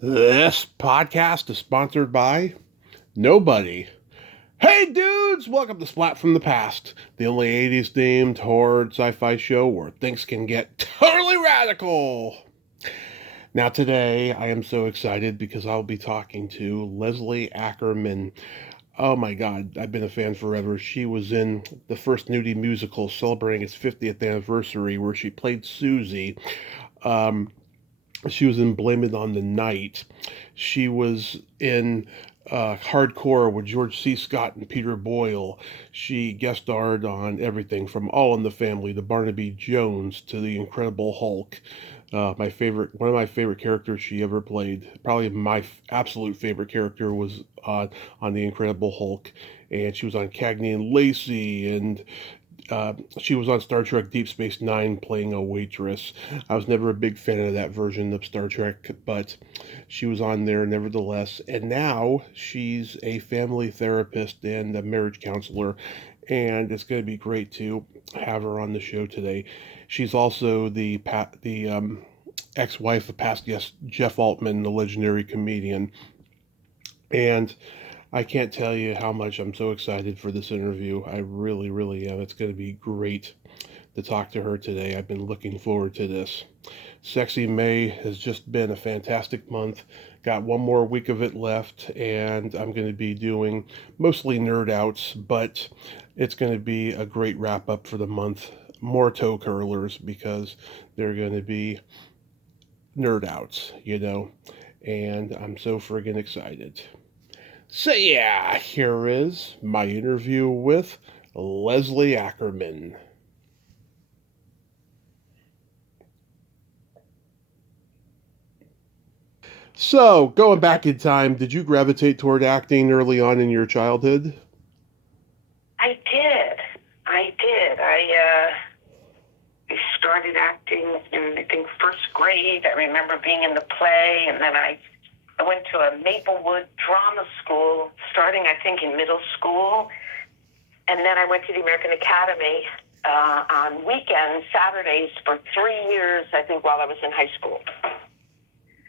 This podcast is sponsored by nobody. Hey dudes, welcome to Splat from the Past, the only 80s themed horror sci-fi show where things can get totally radical. Now today, I am so excited because I'll be talking to Leslie Ackerman. Oh my god, I've been a fan forever. She was in the First Nudie Musical celebrating its 50th anniversary where she played Susie. Um, she was in Blame It on the Night. She was in Hardcore with George C. Scott and Peter Boyle. She guest starred on everything from All in the Family to Barnaby Jones to The Incredible Hulk. One of my favorite characters she ever played, probably my absolute favorite character, was on The Incredible Hulk. And she was on Cagney and Lacey, and she was on Star Trek Deep Space Nine playing a waitress. I was never a big fan of that version of Star Trek, but she was on there nevertheless. And now she's a family therapist and a marriage counselor, and it's going to be great to have her on the show today. She's also the ex-wife of past guest Jeff Altman, the legendary comedian. And I can't tell you how much I'm so excited for this interview. I really, really am. It's going to be great to talk to her today. I've been looking forward to this. Sexy May has just been a fantastic month. Got one more week of it left, and I'm going to be doing mostly nerd outs, but it's going to be a great wrap up for the month. More toe curlers because they're going to be nerd outs, and I'm so friggin' excited. So, yeah, here is my interview with Leslie Ackerman. So, going back in time, did you gravitate toward acting early on in your childhood? I did. I started acting in, I think, first grade. I remember being in the play, and then I went to a Maplewood drama school, starting, I think, in middle school. And then I went to the American Academy on weekends, Saturdays, for 3 years, I think, while I was in high school.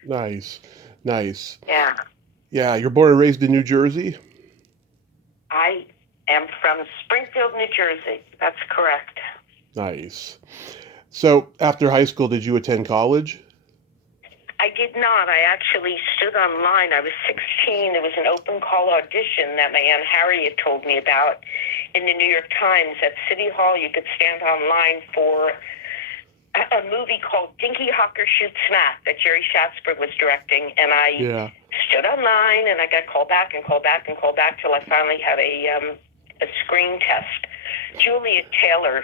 Nice, nice. Yeah. Yeah, you're born and raised in New Jersey? I am from Springfield, New Jersey. That's correct. Nice. So, after high school, did you attend college? I did not. I actually stood online. I was 16. There was an open call audition that my Aunt Harriet told me about in the New York Times. At City Hall, you could stand online for a movie called Dinky Hocker Shoots Smack that Jerry Schatzberg was directing. And I stood online, and I got called back and called back and called back till I finally had a screen test. Juliet Taylor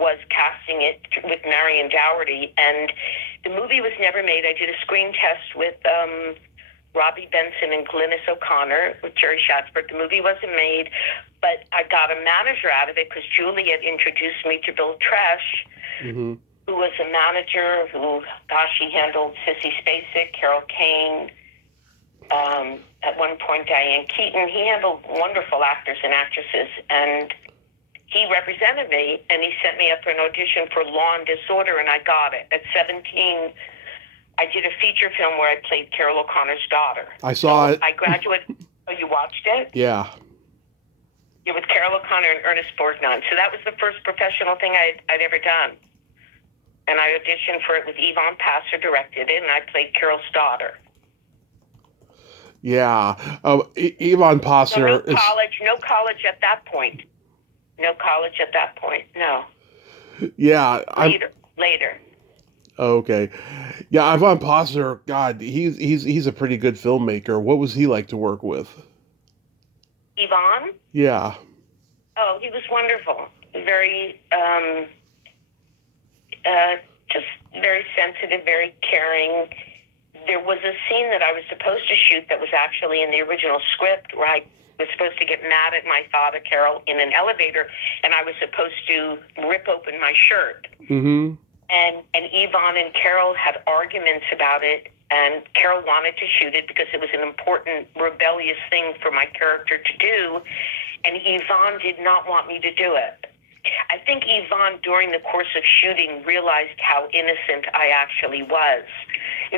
was casting it with Marion Dougherty, and the movie was never made. I did a screen test with Robbie Benson and Glynis O'Connor with Jerry Schatzberg. The movie wasn't made, but I got a manager out of it because Juliet introduced me to Bill Tresh, who was a manager who, he handled Sissy Spacek, Carol Kane, at one point Diane Keaton. He handled wonderful actors and actresses, and he represented me, and he sent me up for an audition for Law and Disorder, and I got it. At 17, I did a feature film where I played Carol O'Connor's daughter. I saw it. I graduated. Oh, you watched it? Yeah. You're with Carol O'Connor and Ernest Borgnine. So that was the first professional thing I'd ever done. And I auditioned for it with Yvonne Passer, directed it, and I played Carol's daughter. Yeah. Yvonne Passer. So no college at that point. No. Yeah. Later. Okay. Yeah, Yvonne Passer, God, he's a pretty good filmmaker. What was he like to work with? Yvonne? Yeah. Oh, he was wonderful. Very, just very sensitive, very caring. There was a scene that I was supposed to shoot that was actually in the original script where I was supposed to get mad at my father, Carol, in an elevator, and I was supposed to rip open my shirt. Mm-hmm. And Yvonne and Carol had arguments about it, and Carol wanted to shoot it because it was an important, rebellious thing for my character to do, and Yvonne did not want me to do it. I think Yvonne, during the course of shooting, realized how innocent I actually was.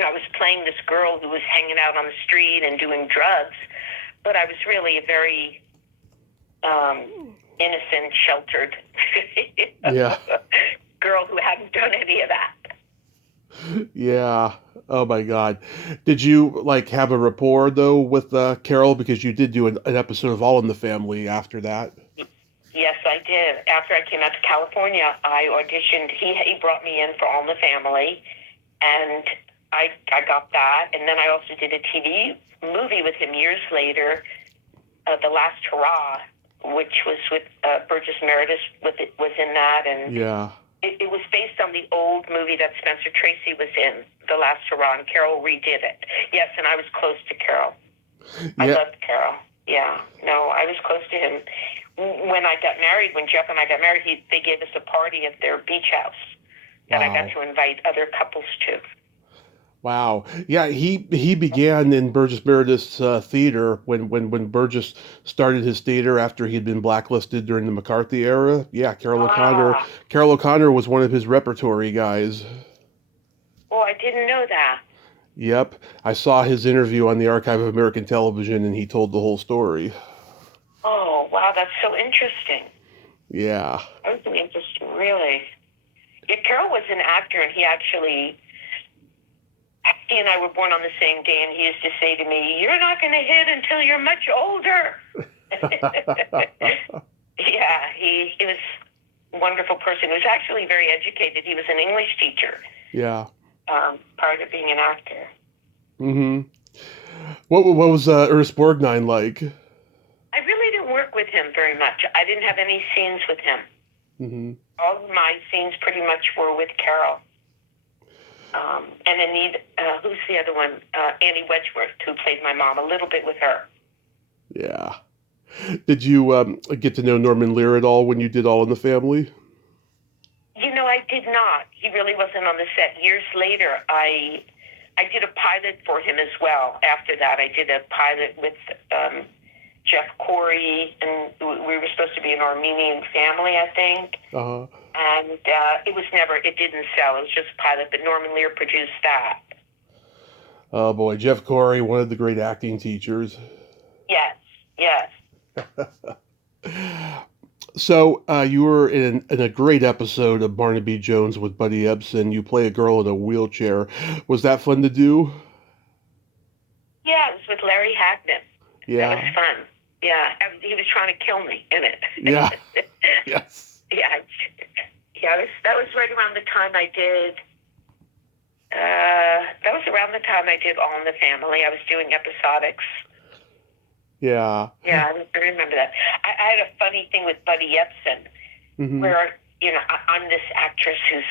I was playing this girl who was hanging out on the street and doing drugs, but I was really a very innocent, sheltered Yeah. girl who hadn't done any of that. Yeah. Oh my God. Did you like have a rapport though with Carol, because you did do an episode of All in the Family after that? Yes, I did. After I came out to California, I auditioned. He brought me in for All in the Family, and I got that. And then I also did a TV movie with him years later, The Last Hurrah, which was with Burgess Meredith was in that, and Yeah. it was based on the old movie that Spencer Tracy was in, The Last Hurrah, and Carol redid it. Yes, and I was close to Carol. I loved Carol. Yeah, no, I was close to him. When Jeff and I got married, they gave us a party at their beach house that I got to invite other couples to. Wow. Yeah, he began in Burgess Meredith's theater when Burgess started his theater after he'd been blacklisted during the McCarthy era. Yeah, Carol O'Connor was one of his repertory guys. Well, I didn't know that. Yep. I saw his interview on the Archive of American Television, and he told the whole story. Oh, wow, that's so interesting. Yeah. That was interesting, really. Yeah, Carol was an actor, and he and I were born on the same day, and he used to say to me, "You're not going to hit until you're much older." Yeah, he was a wonderful person. He was actually very educated. He was an English teacher. Yeah. Prior to being an actor. Mm-hmm. What was Ernest Borgnine like? I really didn't work with him very much. I didn't have any scenes with him. Mm-hmm. All of my scenes pretty much were with Carol. And Anita, who's the other one? Annie Wedgeworth, who played my mom, a little bit with her. Yeah. Did you get to know Norman Lear at all when you did All in the Family? I did not. He really wasn't on the set. Years later, I did a pilot for him as well. After that, I did a pilot with Jeff Corey, and we were supposed to be an Armenian family, I think. Uh-huh. And it didn't sell. It was just a pilot, but Norman Lear produced that. Oh boy, Jeff Corey, one of the great acting teachers. Yes. So you were in a great episode of Barnaby Jones with Buddy Ebsen. You play a girl in a wheelchair. Was that fun to do? Yeah, it was with Larry Hagman. Yeah. That was fun. Yeah, he was trying to kill me in it. Yeah. Yes. Yeah. That was right around the time I did. That was around the time I did All in the Family. I was doing episodics. Yeah. Yeah, I remember that. I had a funny thing with Buddy Ebsen, Mm-hmm. where, I'm this actress who's,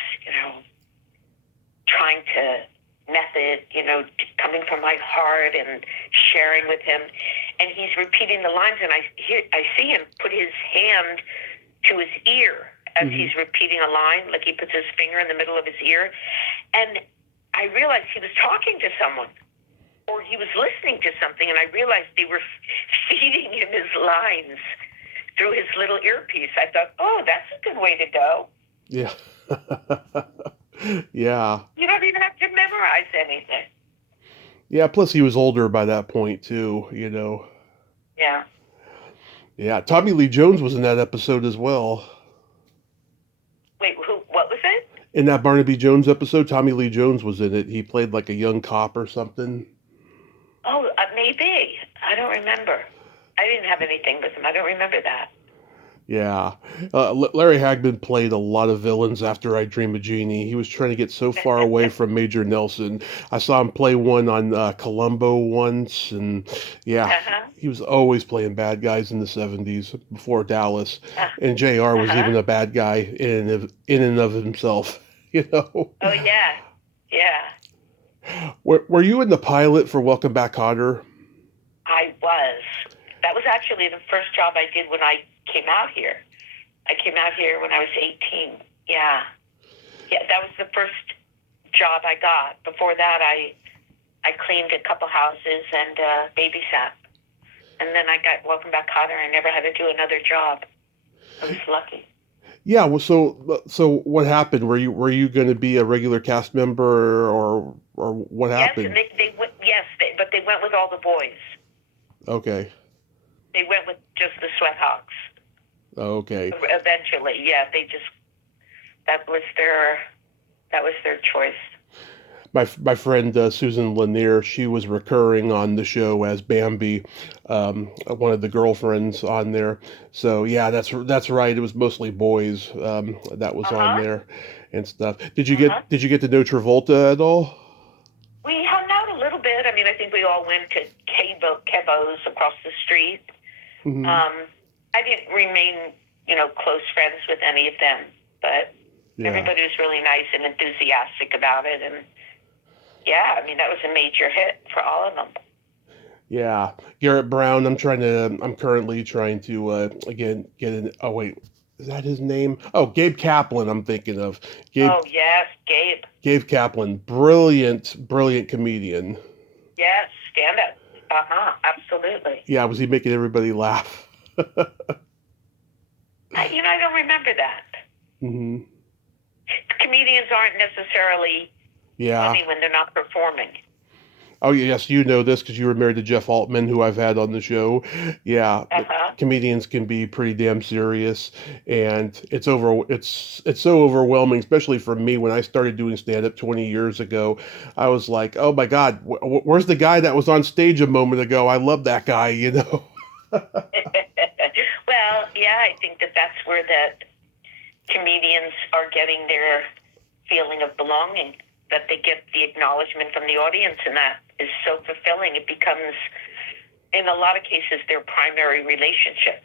trying to method, coming from my heart and sharing with him. And he's repeating the lines, and I see him put his hand to his ear as Mm-hmm. he's repeating a line, like he puts his finger in the middle of his ear. And I realized he was talking to someone, or he was listening to something, and I realized they were feeding him his lines through his little earpiece. I thought, oh, that's a good way to go. Yeah. Yeah. You don't even have to memorize anything. Yeah, plus he was older by that point too, Yeah. Yeah, Tommy Lee Jones was in that episode as well. Wait, what was it? In that Barnaby Jones episode, Tommy Lee Jones was in it. He played like a young cop or something. Oh, maybe. I don't remember. I didn't have anything with him. I don't remember that. Yeah. Larry Hagman played a lot of villains after I Dream of Jeannie. He was trying to get so far away from Major Nelson. I saw him play one on Columbo once, and he was always playing bad guys in the 70s before Dallas. And JR was even a bad guy in and of himself, Oh, yeah. Yeah. Were you in the pilot for Welcome Back, Kotter? I was. That was actually the first job I did when I came out here. I came out here when I was 18. Yeah. Yeah, that was the first job I got. Before that, I cleaned a couple houses and babysat. And then I got Welcome Back, Kotter. I never had to do another job. I was lucky. Yeah, well, so what happened? Were you going to be a regular cast member, or or what Yes, happened? and they went. Yes, but they went with all the boys. Okay. They went with just the Sweathawks. Okay. Eventually, yeah, they just that was their choice. My friend Susan Lanier, she was recurring on the show as Bambi, one of the girlfriends on there. So yeah, that's right. It was mostly boys that was on Uh-huh. there and stuff. Uh-huh. Did you get to know Travolta at all? We hung out a little bit. I mean, I think we all went to Kevo's across the street. Mm-hmm. I didn't remain, close friends with any of them, but Yeah. everybody was really nice and enthusiastic about it. And yeah, I mean, that was a major hit for all of them. Yeah, Garrett Brown. I'm currently trying to again get in. Oh wait, is that his name? Oh, Gabe Kaplan. I'm thinking of Gabe. Oh, yes, Gabe. Gabe Kaplan, brilliant comedian. Yes, stand up. Uh-huh, absolutely. Yeah, was he making everybody laugh? I don't remember that. hmm Comedians aren't necessarily Yeah. funny when they're not performing. Oh yes, you know this because you were married to Jeff Altman, who I've had on the show. Yeah, Uh-huh. comedians can be pretty damn serious, and it's so overwhelming, especially for me when I started doing stand up 20 years ago. I was like, oh my God, where's the guy that was on stage a moment ago? I love that guy, you know. Well, yeah, I think that's where that comedians are getting their feeling of belonging, that they get the acknowledgement from the audience, and that is so fulfilling. It becomes, in a lot of cases, their primary relationship.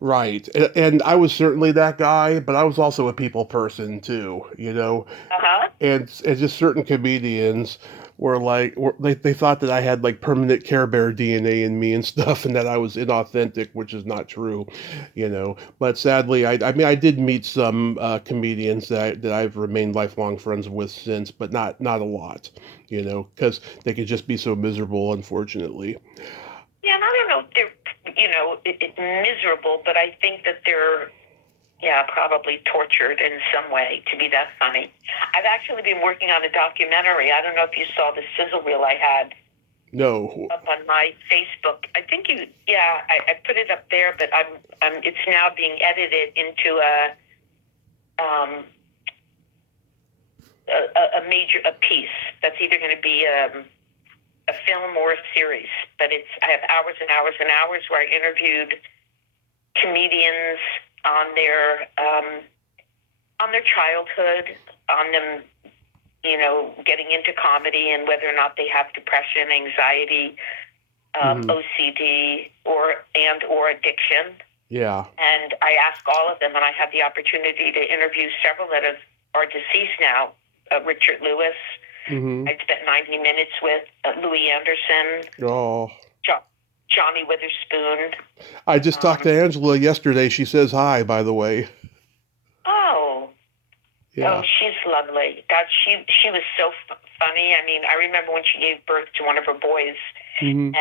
Right. And I was certainly that guy, but I was also a people person too, you know. Uh-huh. And just certain comedians they thought that I had like permanent Care Bear DNA in me and stuff, and that I was inauthentic, which is not true, you know. But sadly, I mean I did meet some comedians that I've remained lifelong friends with since, but not a lot, you know, because they could just be so miserable, unfortunately. Yeah, and I don't know if they're, miserable, but I think that they're, probably tortured in some way to be that funny. I've actually been working on a documentary. I don't know if you saw the sizzle reel I had No. up on my Facebook. I think I put it up there, but it's now being edited into a piece that's either going to be a film or a series. But I have hours and hours and hours where I interviewed comedians on their childhood, on them, getting into comedy, and whether or not they have depression, anxiety, OCD, or addiction. Yeah. And I ask all of them, and I had the opportunity to interview several that are deceased now. Richard Lewis, I spent 90 minutes with Louis Anderson. Oh. Johnny Witherspoon. I just talked to Angela yesterday. She says hi, by the way. Oh. Yeah. Oh, she's lovely. God, she was so funny. I mean, I remember when she gave birth to one of her boys, and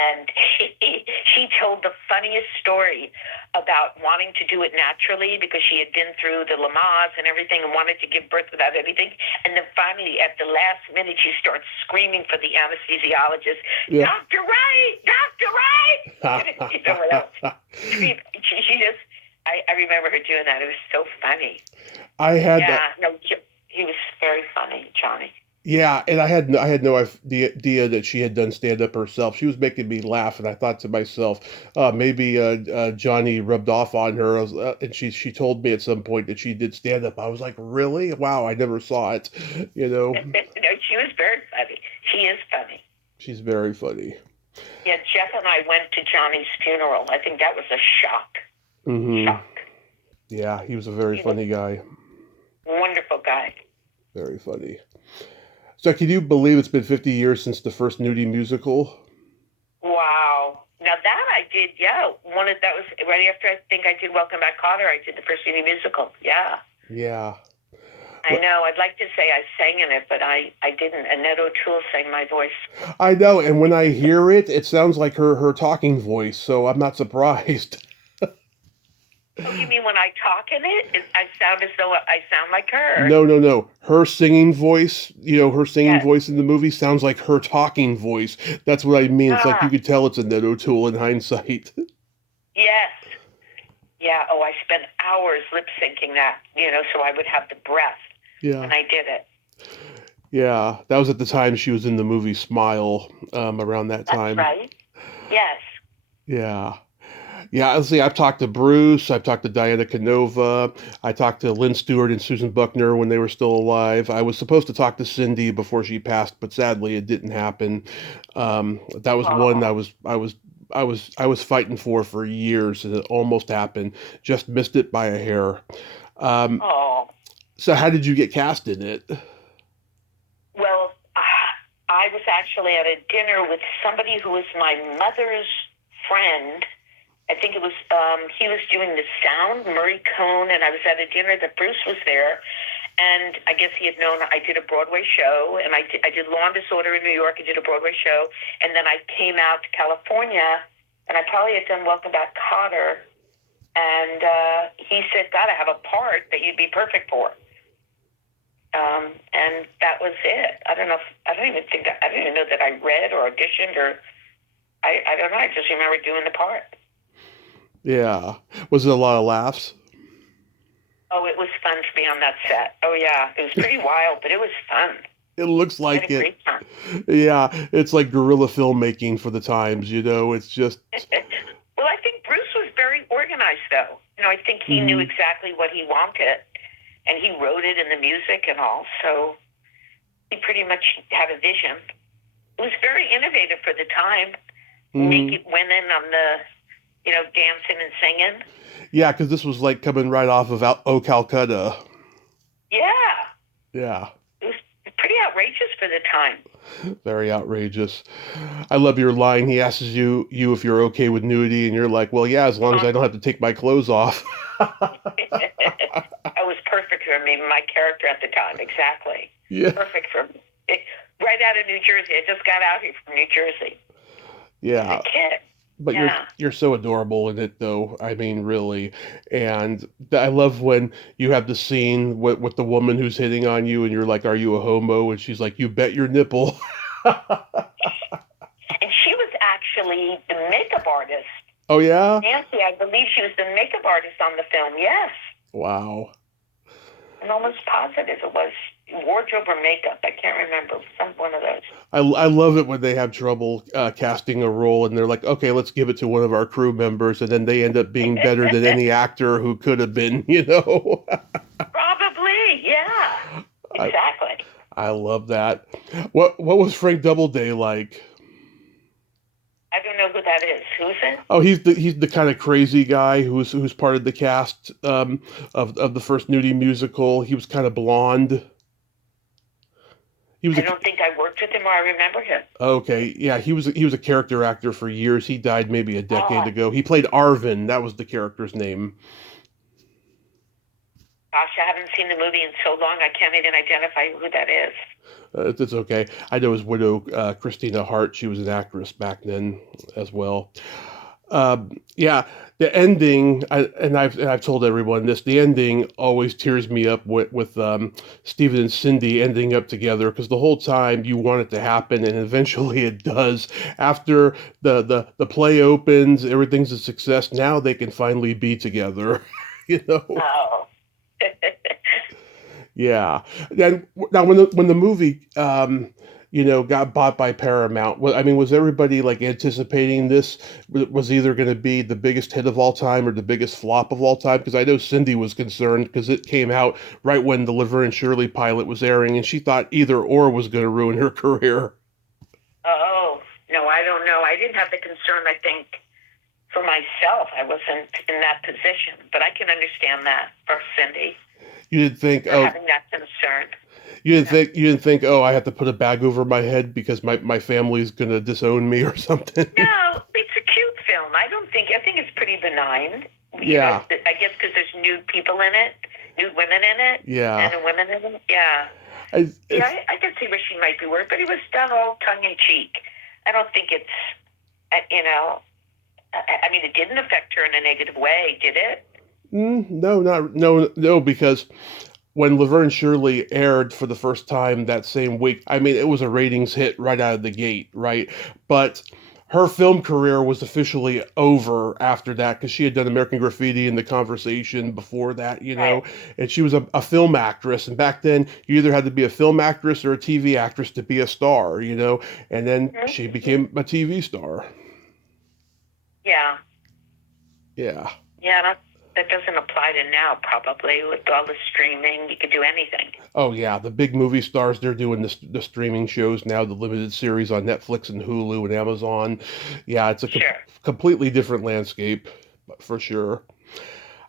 she told the funniest story about wanting to do it naturally because she had been through the Lamaze and everything and wanted to give birth without anything. And then finally, at the last minute, she starts screaming for the anesthesiologist, Dr. Wright! Dr. Wright! She just, I remember her doing that. It was so funny. He was very funny, Johnny. Yeah, and I had no idea that she had done stand up herself. She was making me laugh, and I thought to myself, maybe Johnny rubbed off on her. And she told me at some point that she did stand up. I was like, really? Wow, I never saw it. You know. No, she was very funny. She is funny. She's very funny. Yeah, Jeff and I went to Johnny's funeral. I think that was a shock. Shock. Yeah, he was a very funny guy. Wonderful guy. Very funny. So can you believe it's been 50 years since the First Nudie Musical? Wow. Now that I did, that was right after I think I did Welcome Back, Kotter. I did the First Nudie Musical. Yeah. Yeah. I know. I'd like to say I sang in it, but I didn't. Annette O'Toole sang my voice. I know, and when I hear it, it sounds like her talking voice, so I'm not surprised. Oh, you mean when I talk in it? I sound as though I sound like her? No. Her singing voice, her singing Yes. voice in the movie sounds like her talking voice. That's what I mean. It's like you Ah, could tell it's a Ned O'Toole in hindsight. yes. Yeah. Oh, I spent hours lip syncing that, so I would have the breath Yeah. when I did it. Yeah. That was at the time she was in the movie Smile, around that That's time. right. Yes. Yeah. Yeah, let's see. I've talked to Bruce. I've talked to Diana Canova. I talked to Lynn Stewart and Susan Buckner when they were still alive. I was supposed to talk to Cindy before she passed, but sadly it didn't happen. That was one Oh. I was fighting for years, and it almost happened. Just missed it by a hair. Um, Oh. so how did you get cast in it? Well, I was actually at a dinner with somebody who was my mother's friend. I think it was, he was doing the sound, Murray Cohn, and I was at a dinner that Bruce was there. And I guess he had known I did a Broadway show, and I did Law and Disorder in New York. I did a Broadway show, and then I came out to California, and I probably had done Welcome Back, Kotter. And he said, "God, I have a part that you'd be perfect for." And that was it. I don't even know that I read or auditioned, or I don't know. I just remember doing the part. Yeah. Was it a lot of laughs? Oh, it was fun to be on that set. Oh, yeah. It was pretty wild, but it was fun. It looks I had like a it. great time. Yeah, it's like guerrilla filmmaking for the times, It's just. Well, I think Bruce was very organized, though. I think he knew exactly what he wanted, and he wrote it in the music and all, so he pretty much had a vision. It was very innovative for the time. Naked women on the, dancing and singing. Yeah, because this was like coming right off of O Calcutta. Yeah. Yeah, It was pretty outrageous for the time. very outrageous. I love your line. He asks you if you're okay with nudity, and you're like, well, yeah, as long as I don't have to take my clothes off. That was perfect for me, my character at the time, exactly. Yeah. Perfect for me. Right out of New Jersey. I just got out here from New Jersey. Yeah. As a kid. But Yeah. you're so adorable in it, though. I mean, really. And I love when you have the scene with the woman who's hitting on you, and you're like, "Are you a homo?" And she's like, "You bet your nipple." And she was actually the makeup artist. Oh yeah. Nancy, I believe she was the makeup artist on the film. Yes. Wow. I'm almost positive it was wardrobe or makeup. I can't remember. One of those. I love it when they have trouble casting a role, and they're like, "Okay, let's give it to one of our crew members," and then they end up being better than any actor who could have been. Probably, yeah. Exactly. I love that. What was Frank Doubleday like? I don't know who that is. Who's it? Oh, he's the kind of crazy guy who's part of the cast of the First Nudie Musical. He was kind of blonde. I don't think I worked with him or I remember him. Okay, yeah, he was a character actor for years. He died maybe a decade ago. He played Arvin. That was the character's name. Gosh, I haven't seen the movie in so long, I can't even identify who that is. It's okay. I know his widow, Christina Hart. She was an actress back then as well. Yeah, the ending, I've told everyone this. The ending always tears me up with Stephen and Cindy ending up together, because the whole time you want it to happen, and eventually it does. After the play opens, everything's a success. Now they can finally be together. Oh. Yeah. And now when the movie got bought by Paramount, I mean, was everybody like anticipating this was either going to be the biggest hit of all time or the biggest flop of all time? Because I know Cindy was concerned because it came out right when the Laverne and Shirley pilot was airing, and she thought either or was going to ruin her career. Oh, no, I don't know. I didn't have the concern, I think, for myself. I wasn't in that position, but I can understand that for Cindy. You didn't think, having that concern. You didn't think, oh, I have to put a bag over my head because my family's gonna disown me or something. No, it's a cute film. I think it's pretty benign. Yeah. I guess because there's nude people in it, nude women in it. Yeah. And women in it. Yeah. I could see where she might be worried, but it was done all tongue in cheek. I don't think it's, I mean, it didn't affect her in a negative way, did it? No, because when Laverne Shirley aired for the first time that same week, I mean, it was a ratings hit right out of the gate, right? But her film career was officially over after that because she had done American Graffiti and The Conversation before that, Right. and she was a film actress. And back then, you either had to be a film actress or a TV actress to be a star, and then Mhm. she became a TV star. Yeah. Yeah. Yeah, that doesn't apply to now, probably. With all the streaming, you could do anything. Oh yeah, the big movie stars, they're doing the streaming shows now, the limited series on Netflix and Hulu and Amazon. Yeah, it's a Sure. completely different landscape, for sure.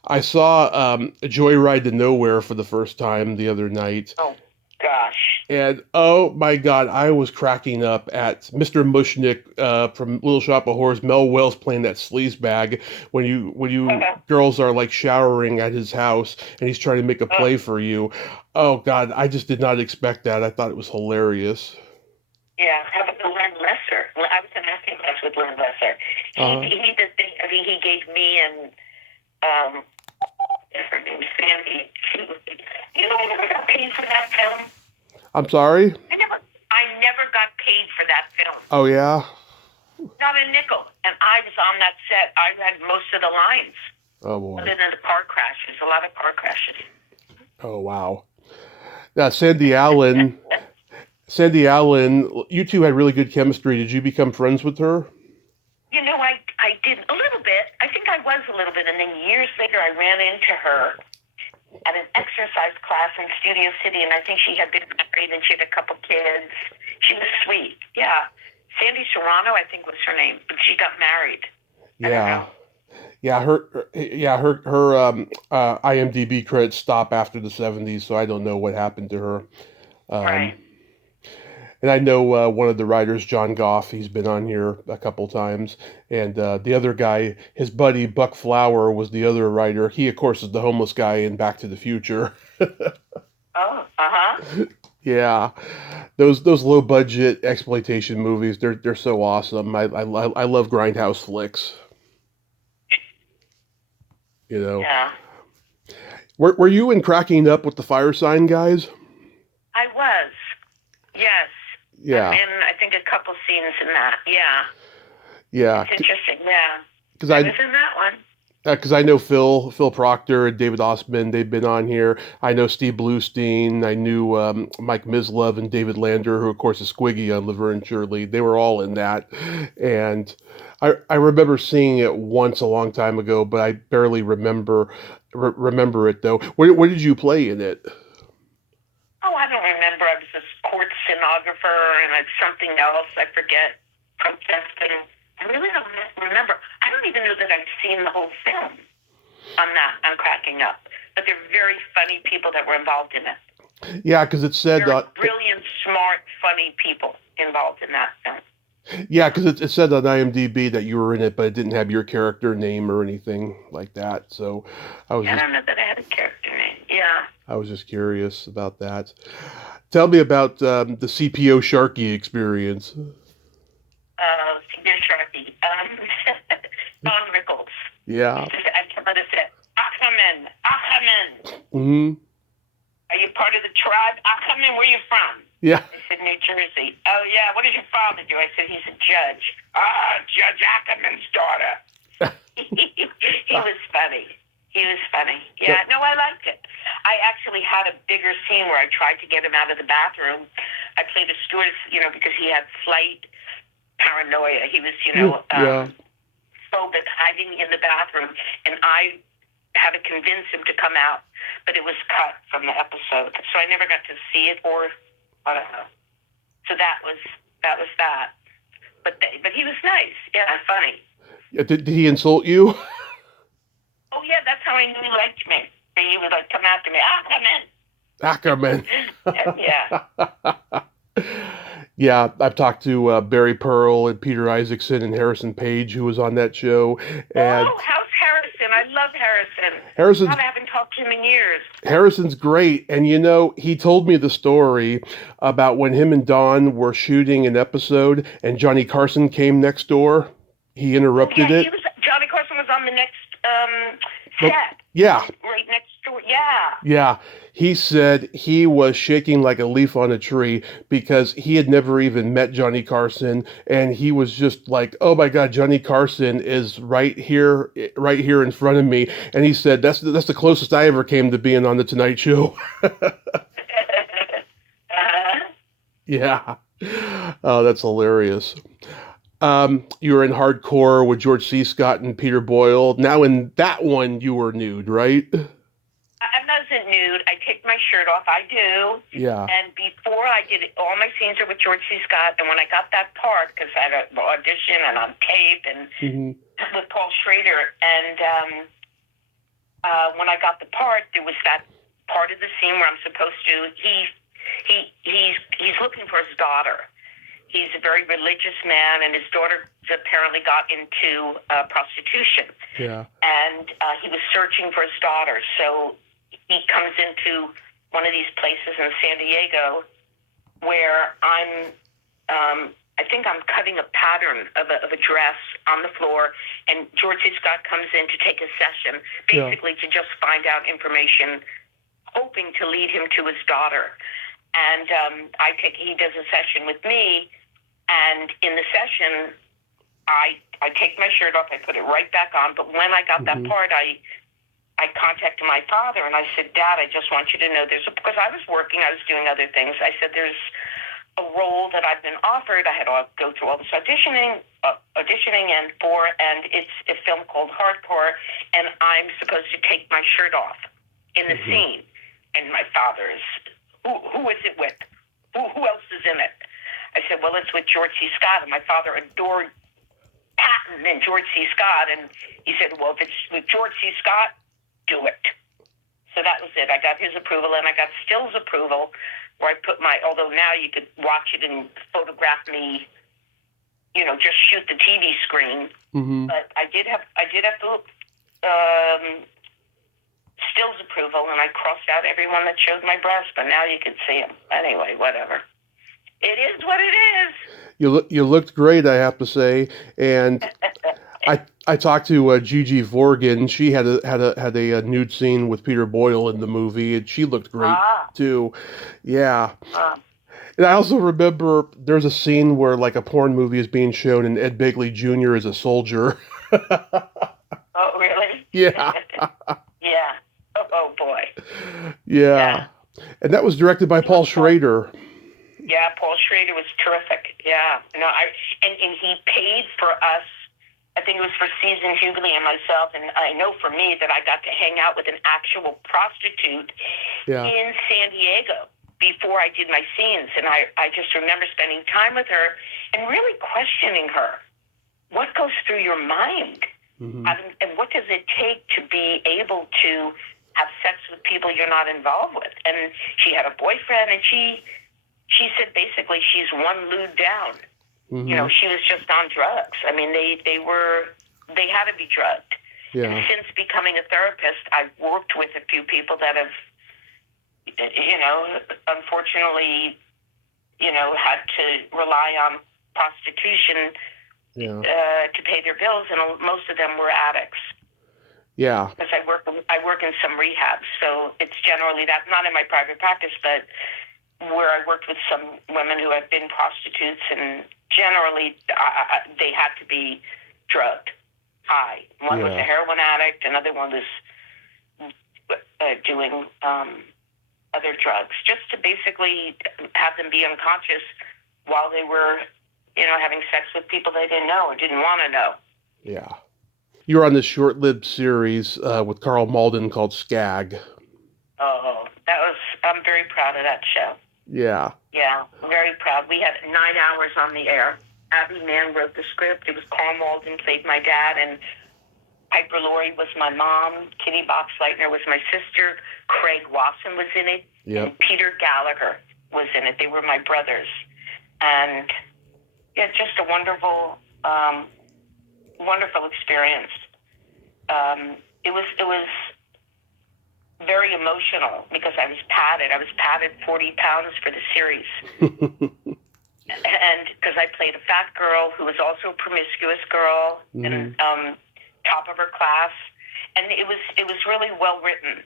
I saw Joyride to Nowhere for the first time the other night, Oh, gosh. and oh my God, I was cracking up at Mr. Mushnick from Little Shop of Horrors. Mel Wells playing that sleazebag when you girls are like showering at his house and he's trying to make a Oh, play for you. Oh God, I just did not expect that. I thought it was hilarious. yeah. How about the Len Lesser? I was in acting class with Len Lesser. Uh, He did things. I mean, he gave me and um, her name was Sandy. You know, I never got paid for that film. I'm sorry. I never got paid for that film. Oh yeah. Not a nickel. And I was on that set. I had most of the lines. Oh boy. Other than the car crashes, a lot of car crashes. Oh wow. Now Sandy Allen. Sandy Allen, you two had really good chemistry. Did you become friends with her? You know, I did a little bit. I think I was a little bit. And then years later, I ran into her at an exercise class in Studio City. And I think she had been married and she had a couple kids. She was sweet. Yeah. Sandy Serrano, I think was her name. But she got married. Yeah. Yeah, her IMDb credits stop after the 70s, so I don't know what happened to her. Um, Right. and I know one of the writers, John Goff, he's been on here a couple times. And the other guy, his buddy Buck Flower, was the other writer. He, of course, is the homeless guy in Back to the Future. Oh, uh-huh. Yeah, those low budget exploitation movies, they're so awesome. I love grindhouse flicks. You know, Yeah. were you in Cracking Up with the Fire Sign guys? I was. Yes. I'm Yeah, in, I think, a couple scenes in that. Yeah. yeah, It's interesting. Yeah. because I I was in that one. because I know Phil Proctor and David Osmond. They've been on here. I know Steve Bluestein. I knew Mike Mislove and David Lander, who of course is Squiggy on Laverne and Shirley. They were all in that, and I remember seeing it once a long time ago, but I barely remember it though. Where did you play in it? Oh, I don't remember. I was a court stenographer and it's something else. I forget. Protesting. I really don't remember. I don't even know that I've seen the whole film on Cracking Up. But they're very funny people that were involved in it. Yeah, because it said Very brilliant, smart, funny people involved in that film. yeah, because it said on IMDb that you were in it, but it didn't have your character name or anything like that. So I was I just don't know that I had a character name. Yeah. I was just curious about that. Tell me about the CPO Sharky experience. Senior Sharpie. Don Rickles. Yeah. I come out and said, Ackerman, Ackerman. Hmm. Are you part of the tribe? Ackerman, where are you from? Yeah. I said, New Jersey. Oh, yeah. What does your father do? I said, he's a judge. Ah, Judge Ackerman's daughter. He was funny. He was funny. Yeah, no, I liked it. I actually had a bigger scene where I tried to get him out of the bathroom. I played a steward, because he had flight paranoia. He was, Yeah. phobic, hiding in the bathroom, and I had to convince him to come out, but it was cut from the episode, so I never got to see it, or I don't know. So that was that. But he was nice. Yeah, funny. Yeah, did he insult you? Oh yeah, that's how I knew he liked me. He would come after me. Ackerman. Yeah. Yeah, I've talked to Barry Pearl and Peter Isaacson and Harrison Page, who was on that show. And How's Harrison? I love Harrison. Harrison's God, I haven't talked to him in years. Harrison's great. And he told me the story about when him and Don were shooting an episode and Johnny Carson came next door. He interrupted it. Johnny Carson was on the next set. Yeah, right next door. Yeah. yeah. He said he was shaking like a leaf on a tree because he had never even met Johnny Carson, and he was just like, "Oh my God, Johnny Carson is right here in front of me." And he said, "That's the closest I ever came to being on the Tonight Show." Yeah. Oh, that's hilarious. You were in Hardcore with George C. Scott and Peter Boyle. Now in that one, you were nude, right? I wasn't nude. I take my shirt off. I do. Yeah. And before I did it, all my scenes are with George C. Scott. And when I got that part, because I had an audition and on tape and Hmm. with Paul Schrader, and when I got the part, there was that part of the scene where I'm supposed to. He's looking for his daughter. He's a very religious man, and his daughter apparently got into prostitution. Yeah. And he was searching for his daughter. So he comes into one of these places in San Diego where I think I'm cutting a pattern of a dress on the floor, and George C. Scott comes in to take a session, basically to just find out information, hoping to lead him to his daughter. And he does a session with me, and in the session, I take my shirt off, I put it right back on. But when I got that part, I contacted my father and I said, "Dad, I just want you to know because I was working, I was doing other things. I said, there's a role that I've been offered. I had to go through all this auditioning, and it's a film called Hardcore, and I'm supposed to take my shirt off in the scene." And my father's, who is it with? Who else is in it? I said, "Well, it's with George C. Scott," and my father adored Patton and George C. Scott, and he said, "Well, if it's with George C. Scott, do it." So that was it. I got his approval, and I got Still's approval, where I put although now you could watch it and photograph me, just shoot the TV screen. Mm-hmm. But I did have Still's approval, and I crossed out everyone that showed my breasts, but now you could see them. Anyway, whatever. It is what it is. You looked great, I have to say, and I talked to Gigi Vorgan. She had a nude scene with Peter Boyle in the movie, and she looked great too. Yeah. And I also remember there's a scene where like a porn movie is being shown, and Ed Begley Jr. is a soldier. Oh, really? Yeah. Yeah. Oh boy. Yeah. And that was directed by Paul Schrader. Yeah, Paul Schrader was terrific. Yeah. No, and he paid for us. I think it was for Susan Hughley and myself, and I know for me that I got to hang out with an actual prostitute in San Diego before I did my scenes, and I just remember spending time with her and really questioning her. What goes through your mind? Mm-hmm. And what does it take to be able to have sex with people you're not involved with? And she had a boyfriend, and she said basically she's one lewd down. Mm-hmm. She was just on drugs. I mean, they had to be drugged. Yeah. And since becoming a therapist, I've worked with a few people that have, unfortunately, had to rely on prostitution to pay their bills, and most of them were addicts. Yeah. Because I work in some rehabs, so it's generally that, not in my private practice, but where I worked with some women who have been prostitutes, and generally they had to be drugged high. One was a heroin addict, another one was doing other drugs, just to basically have them be unconscious while they were, having sex with people they didn't know or didn't want to know. Yeah. You were on this short-lived series with Carl Malden called Skag. Oh, I'm very proud of that show. Yeah. Yeah, very proud. We had 9 hours on the air. Abby Mann wrote the script. It was Carl Malden played my dad, and Piper Laurie was my mom. Kitty Boxleitner was my sister. Craig Wasson was in it. Yep. And Peter Gallagher was in it. They were my brothers. And just a wonderful, wonderful experience. It was very emotional because I was padded. I was padded 40 pounds for the series. And because I played a fat girl who was also a promiscuous girl, and top of her class. and it was really well written.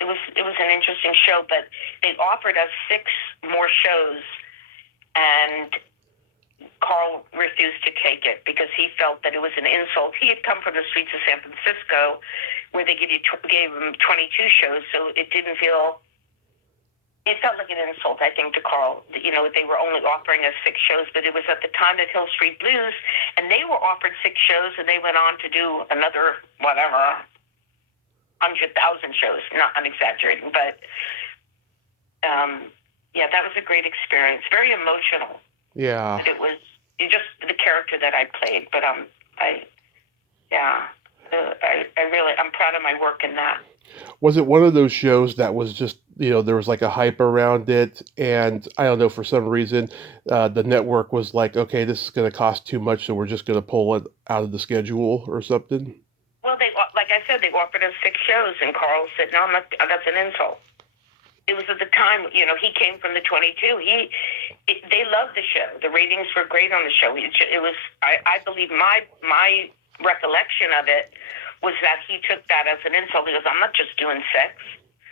It was an interesting show, but they offered us 6 more shows, and Carl refused to take it because he felt that it was an insult. He had come from the streets of San Francisco, where they gave him 22 shows, so it felt like an insult, I think, to Carl. You know, they were only offering us 6 shows, but it was at the time of Hill Street Blues, and they were offered 6 shows, and they went on to do another, whatever, 100,000 shows. Not, I'm exaggerating, but yeah, that was a great experience. Very emotional. Yeah. But it was just the character that I played, but I'm proud of my work in that. Was it one of those shows that was just, you know, there was like a hype around it, and I don't know, for some reason, the network was like, okay, this is going to cost too much, so we're just going to pull it out of the schedule or something? Well, like I said, they offered us 6 shows, and Carl said, no, that's an insult. It was at the time, you know, he came from the 22. They loved the show. The ratings were great on the show. It was, I believe my recollection of it was that he took that as an insult. He goes, I'm not just doing 6.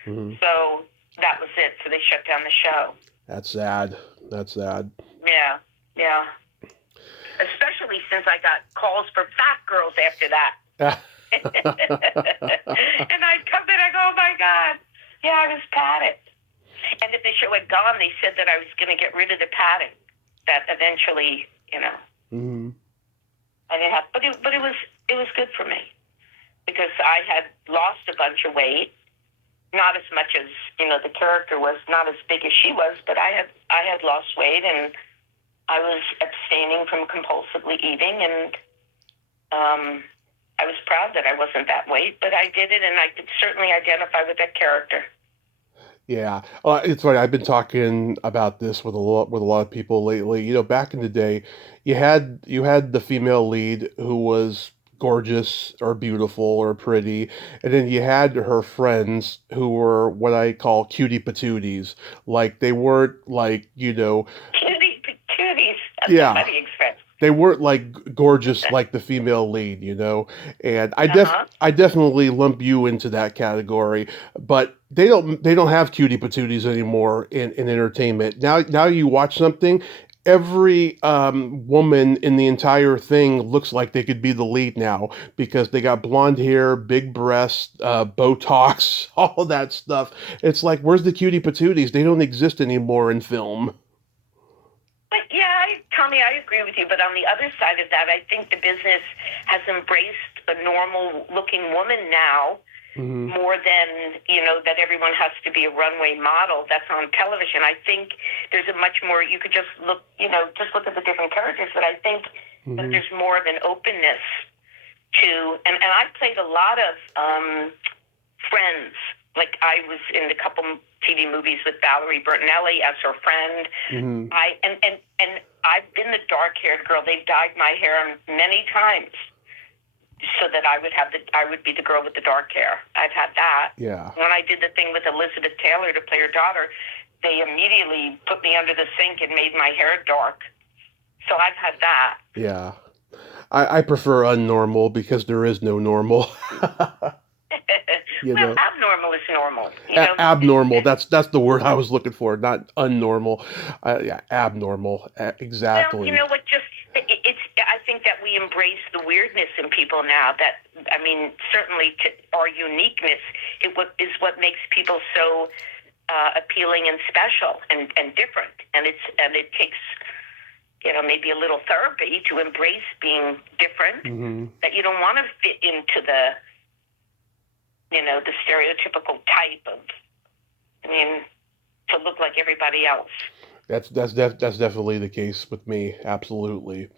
Mm-hmm. So that was it. So they shut down the show. That's sad. Yeah. Especially since I got calls for fat girls after that. And I'd come in, I go, oh my God. Yeah, I was padded. And if the show had gone, they said that I was going to get rid of the padding. That eventually, you know, mm-hmm. I didn't have. But it was good for me because I had lost a bunch of weight. Not as much as, you know, the character was, not as big as she was, but I had lost weight, and I was abstaining from compulsively eating, and I was proud that I wasn't that weight, but I did it, and I could certainly identify with that character. Yeah, it's funny. I've been talking about this with a lot of people lately. You know, back in the day, you had the female lead who was gorgeous or beautiful or pretty, and then you had her friends who were what I call cutie patooties. Like, they weren't like, you know, cutie patooties. That's yeah. A funny expression. They weren't like gorgeous like the female lead, you know, and I definitely lump you into that category. But they don't have cutie patooties anymore in entertainment. Now you watch something, every woman in the entire thing looks like they could be the lead now because they got blonde hair, big breasts, Botox, all that stuff. It's like, where's the cutie patooties? They don't exist anymore in film. But yeah, Tommy, I agree with you. But on the other side of that, I think the business has embraced a normal-looking woman now, mm-hmm. more than, you know, that everyone has to be a runway model that's on television. I think there's a much more, you could just look, you know, just look at the different characters, but I think mm-hmm. that there's more of an openness to, and I played a lot of friends. Like, I was in a couple TV movies with Valerie Bertinelli as her friend. Mm-hmm. And I've been the dark-haired girl. They've dyed my hair many times so that I would be the girl with the dark hair. I've had that. Yeah. When I did the thing with Elizabeth Taylor to play her daughter, they immediately put me under the sink and made my hair dark. So I've had that. Yeah. I prefer unnormal because there is no normal. You know? Abnormal is normal. You know? Abnormal. That's the word I was looking for. Not unnormal. Yeah, abnormal. Exactly. Well, you know what? I think that we embrace the weirdness in people now. That, I mean, certainly to our uniqueness is what makes people so appealing and special and different. And it takes, you know, maybe a little therapy to embrace being different. Mm-hmm. That you don't want to fit into the, you know, the stereotypical type of, I mean, to look like everybody else. That's definitely the case with me. Absolutely.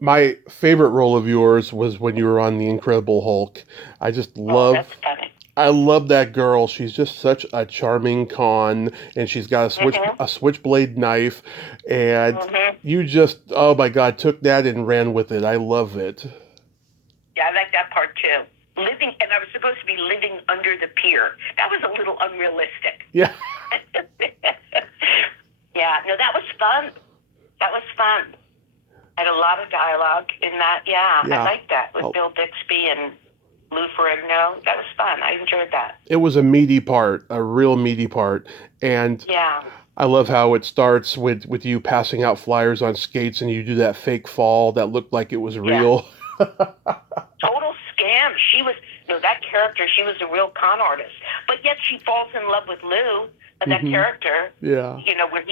My favorite role of yours was when you were on The Incredible Hulk. I just love. That's funny. I love that girl. She's just such a charming con, and she's got a switchblade knife, and mm-hmm. you just, oh my God, took that and ran with it. I love it. Yeah, I like that part too. Living, and I was supposed to be living under the pier. That was a little unrealistic. Yeah. Yeah, no, that was fun. I had a lot of dialogue in that. Yeah. I liked that with Bill Bixby and Lou Ferrigno. That was fun. I enjoyed that. It was a meaty part, a real meaty part. And Yeah. I love how it starts with you passing out flyers on skates and you do that fake fall that looked like it was Yeah. real. Total scam. She was, that character, she was a real con artist. But yet she falls in love with Lou, that character. Yeah. Where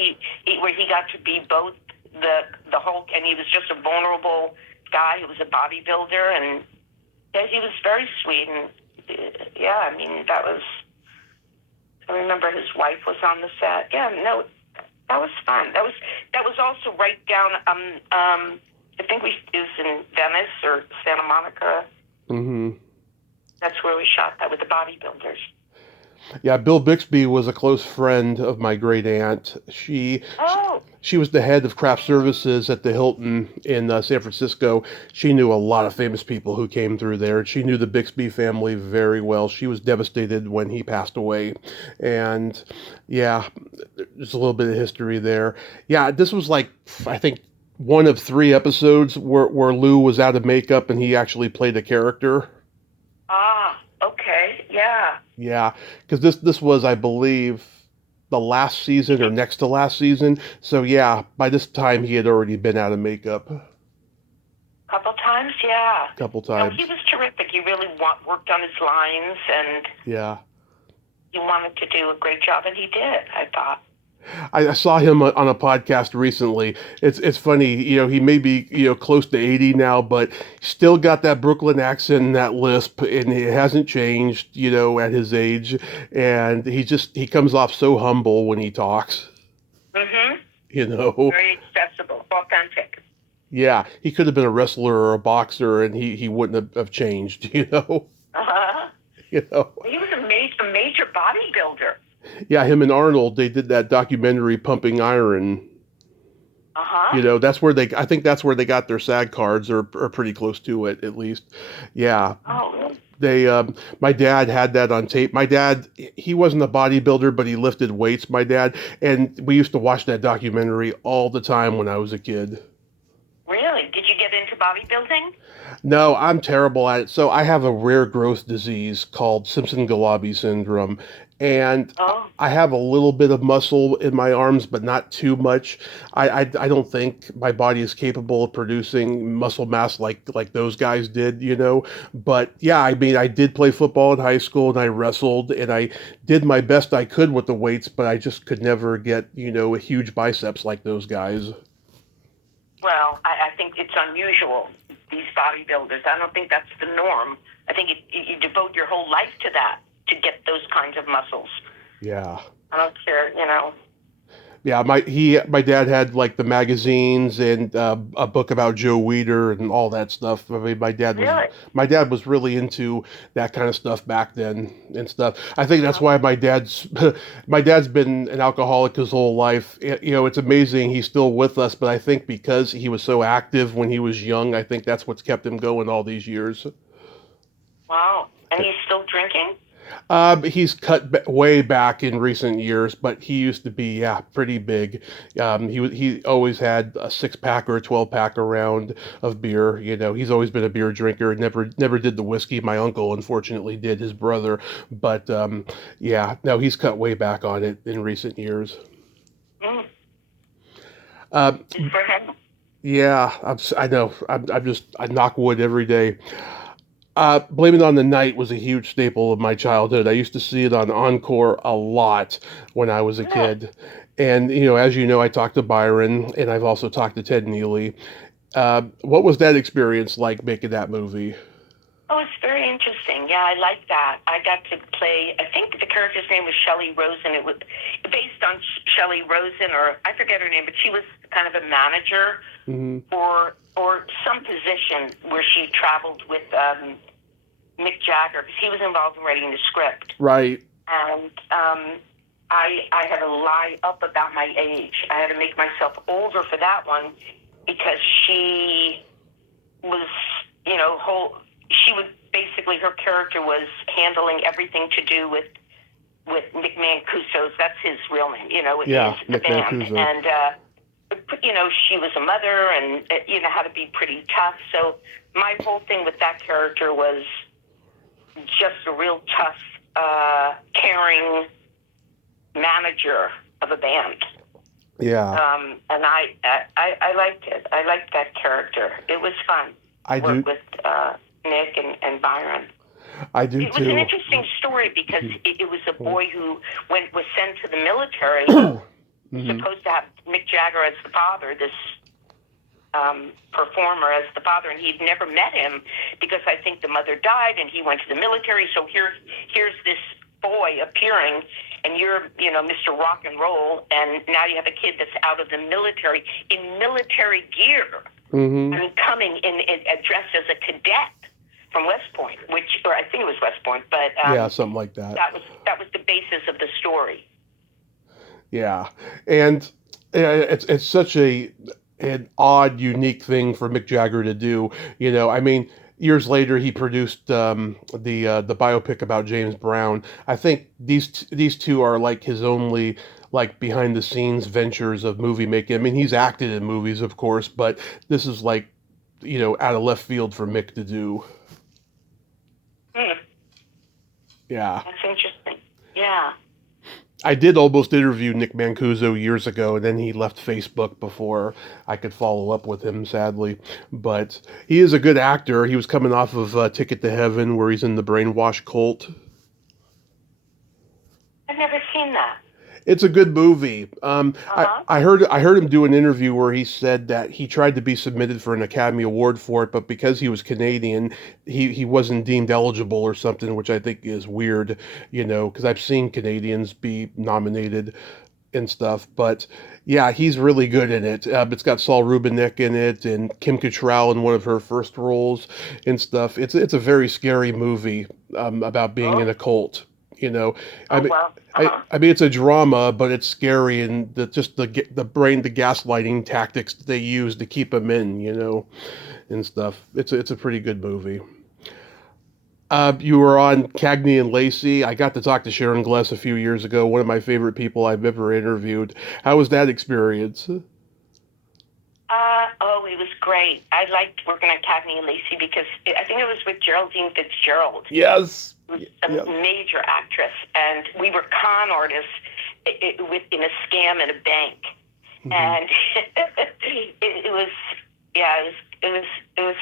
he got to be both the Hulk, and he was just a vulnerable guy who was a bodybuilder, and he was very sweet. And I remember his wife was on the set. Yeah, no, that was fun. That was also right down. I think it was in Venice or Santa Monica. Mm-hmm. That's where we shot that with the bodybuilders. Yeah, Bill Bixby was a close friend of my great aunt. She was the head of craft services at the Hilton in San Francisco. She knew a lot of famous people who came through there, and she knew the Bixby family very well. She was devastated when he passed away, and yeah, there's a little bit of history there. Yeah, this was like, I think, one of 3 episodes where Lou was out of makeup and he actually played a character. Okay, yeah. Yeah, because this was, I believe, the last season or next to last season. So yeah, by this time he had already been out of makeup. Couple times, yeah. Couple times. No, he was terrific. He really worked on his lines, and yeah, he wanted to do a great job, and he did, I thought. I saw him on a podcast recently. It's funny, he may be, close to 80 now, but still got that Brooklyn accent and that lisp, and it hasn't changed, at his age. And he comes off so humble when he talks. Mm-hmm. Very accessible, authentic. Yeah, he could have been a wrestler or a boxer, and he wouldn't have changed, Uh-huh. He was a major bodybuilder. Yeah, him and Arnold, they did that documentary Pumping Iron. Uh-huh. I think that's where they got their SAG cards, or pretty close to it, at least. Yeah. Oh. My dad had that on tape. My dad, he wasn't a bodybuilder, but he lifted weights, my dad. And we used to watch that documentary all the time when I was a kid. Really? Did you get into bodybuilding? No, I'm terrible at it. So I have a rare growth disease called Simpson-Galabi syndrome. And I have a little bit of muscle in my arms, but not too much. I don't think my body is capable of producing muscle mass like those guys did, But yeah, I mean, I did play football in high school, and I wrestled, and I did my best I could with the weights, but I just could never get, a huge biceps like those guys. Well, I think it's unusual, these bodybuilders. I don't think that's the norm. I think you devote your whole life to that, to get those kinds of muscles. Yeah. I don't care, Yeah, my dad had like the magazines and a book about Joe Weider and all that stuff. I mean, my dad was really into that kind of stuff back then and stuff. I think that's why my dad's been an alcoholic his whole life. It's amazing he's still with us, but I think because he was so active when he was young, I think that's what's kept him going all these years. Wow. And he's still drinking? He's cut way back in recent years, but he used to be, pretty big. He always had a 6-pack or a 12-pack around of beer. He's always been a beer drinker. Never did the whiskey. My uncle, unfortunately, did, his brother. But no, he's cut way back on it in recent years. For him. Yeah, I know. I knock wood every day. Blame It on the Night was a huge staple of my childhood. I used to see it on Encore a lot when I was a kid. And, as you know, I talked to Byron, and I've also talked to Ted Neely. What was that experience like making that movie? Oh, it's very interesting. Yeah, I like that. I got to play, I think the character's name was Shelley Rosen. It was based on Shelley Rosen, or I forget her name, but she was kind of a manager or some position where she traveled with Mick Jagger, because he was involved in writing the script. Right. And I had to lie up about my age. I had to make myself older for that one, because she was, she would basically, her character was handling everything to do with Mick Mancuso's, that's his real name, Mick Mancuso. And, she was a mother and, had to be pretty tough. So my whole thing with that character was just a real tough, caring manager of a band. Yeah. And I liked it. I liked that character. It was fun. I to work do. with Nick and Byron. I do It too. was an interesting story because it was a boy who was sent to the military, supposed to have Mick Jagger as the father, this performer as the father, and he'd never met him because I think the mother died and he went to the military. So here's this boy appearing, and you're, Mr. Rock and Roll, and now you have a kid that's out of the military in military gear, and coming in dressed as a cadet from West Point, or I think it was West Point, but yeah, something like that. That was the basis of the story. Yeah, and it's such an odd, unique thing for Mick Jagger to do. I mean, years later he produced the biopic about James Brown. I think these two are like his only like behind the scenes ventures of movie making. I mean, he's acted in movies, of course, but this is like out of left field for Mick to do. Yeah. That's interesting. Yeah. I did almost interview Nick Mancuso years ago, and then he left Facebook before I could follow up with him, sadly. But he is a good actor. He was coming off of Ticket to Heaven, where he's in the brainwash cult. I've never seen that. It's a good movie. I heard him do an interview where he said that he tried to be submitted for an Academy Award for it, but because he was Canadian, he wasn't deemed eligible or something, which I think is weird, because I've seen Canadians be nominated and stuff. But yeah, he's really good in it. It's got Saul Rubinek in it and Kim Cattrall in one of her first roles and stuff. It's a very scary movie about being in a cult. I mean, it's a drama, but it's scary, and the brain, the gaslighting tactics that they use to keep them in, and stuff. It's a pretty good movie. You were on Cagney and Lacey. I got to talk to Sharon Gless a few years ago, one of my favorite people I've ever interviewed. How was that experience? It was great. I liked working on Cagney and Lacey because I think it was with Geraldine Fitzgerald. Yes. A major actress, and we were con artists in a scam in a bank, and it was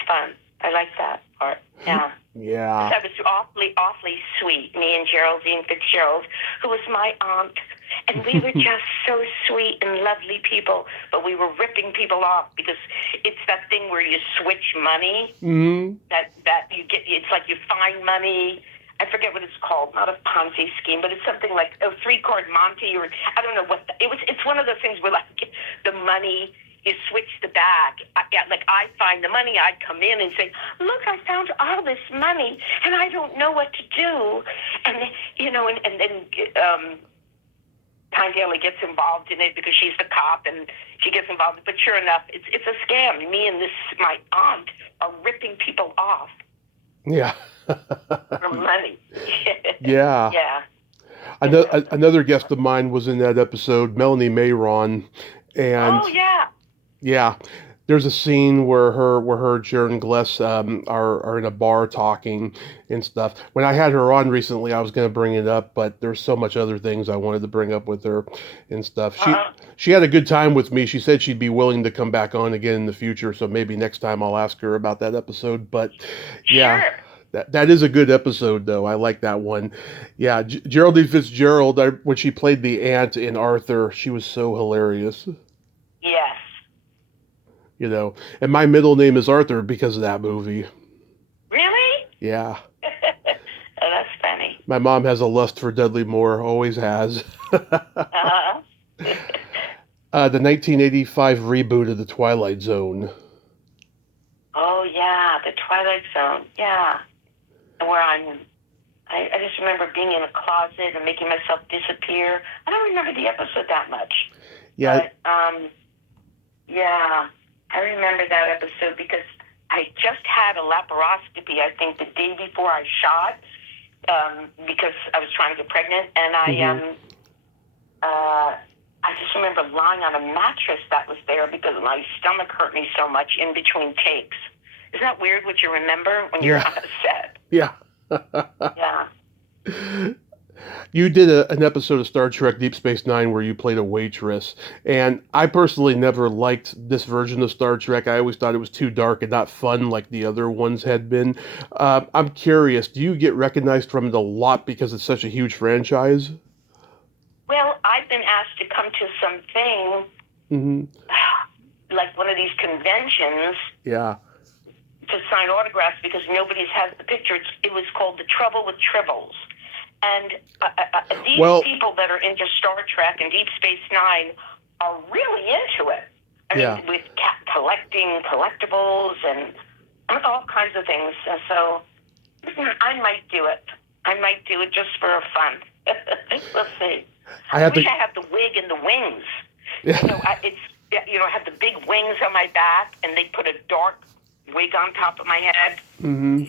fun. I liked that part. Yeah. Yeah. That was awfully sweet. Me and Geraldine Fitzgerald, who was my aunt, and we were just so sweet and lovely people, but we were ripping people off because it's that thing where you switch money. Mm-hmm. That you get. It's like you find money. I forget what it's called. Not a Ponzi scheme, but it's something like a 3-card Monte, or I don't know what. It's one of those things where like the money. You switch the bag. I find the money, I come in and say, look, I found all this money, and I don't know what to do. And, and then Tyne Daly gets involved in it because she's the cop, and she gets involved. But sure enough, it's a scam. Me and my aunt are ripping people off. Yeah. For money. Yeah. Yeah. Another guest of mine was in that episode, Melanie Mayron. And yeah, there's a scene where her and Sharon Gless are in a bar talking and stuff. When I had her on recently, I was going to bring it up, but there's so much other things I wanted to bring up with her and stuff. She had a good time with me. She said she'd be willing to come back on again in the future, so maybe next time I'll ask her about that episode. But yeah. Sure. That is a good episode, though. I like that one. Yeah, Geraldine Fitzgerald, when she played the aunt in Arthur, she was so hilarious. Yes. And my middle name is Arthur because of that movie. Really? Yeah. Oh, that's funny. My mom has a lust for Dudley Moore, always has. Uh-huh. The 1985 reboot of The Twilight Zone. Oh, yeah, The Twilight Zone, yeah. Where I just remember being in a closet and making myself disappear. I don't remember the episode that much. Yeah. But, yeah, I remember that episode because I just had a laparoscopy, I think, the day before I shot, because I was trying to get pregnant, and I just remember lying on a mattress that was there because my stomach hurt me so much in between takes. Isn't that weird what you remember when you're on a set? Yeah. Yeah. You did an episode of Star Trek Deep Space Nine where you played a waitress, and I personally never liked this version of Star Trek. I always thought it was too dark and not fun like the other ones had been. I'm curious, do you get recognized from it a lot because it's such a huge franchise? Well, I've been asked to come to something Hmm. like one of these conventions Yeah. to sign autographs because nobody's has the picture. It was called The Trouble with Tribbles. And these Well, people that are into Star Trek and Deep Space Nine are really into it. I yeah. mean, with collecting collectibles and all kinds of things. So I might do it. I might do it just for fun. We'll see. I I have wish to. I had the wig and the wings. Yeah. I have the big wings on my back, and they put a dark wig on top of my head. Hmm.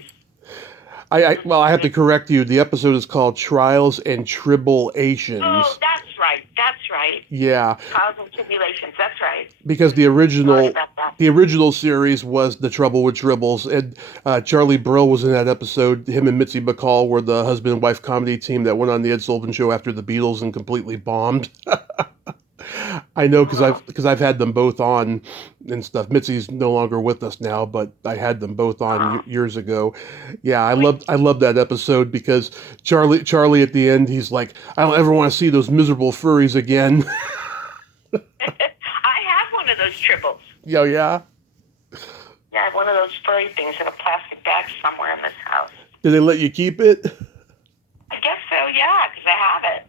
Well, I have to correct you. The episode is called Trials and Oh, Tribulations. that's right. That's right. Yeah, Trials and tribulations. That's right. because Sorry about that. the original series was The Trouble with Tribbles, and Charlie Brill was in that episode. Him and Mitzi McCall were the husband and wife comedy team that went on the Ed Sullivan Show after the Beatles and completely bombed. I know because I've had them both on and stuff. Mitzi's no longer with us now, but I had them both on years ago. Yeah, I loved that episode because Charlie at the end he's like, I don't ever want to see those miserable furries again. I have one of those tribbles. Yeah, yeah. Yeah, I have one of those furry things in a plastic bag somewhere in this house. Did they let you keep it? I guess so, yeah, because I have it.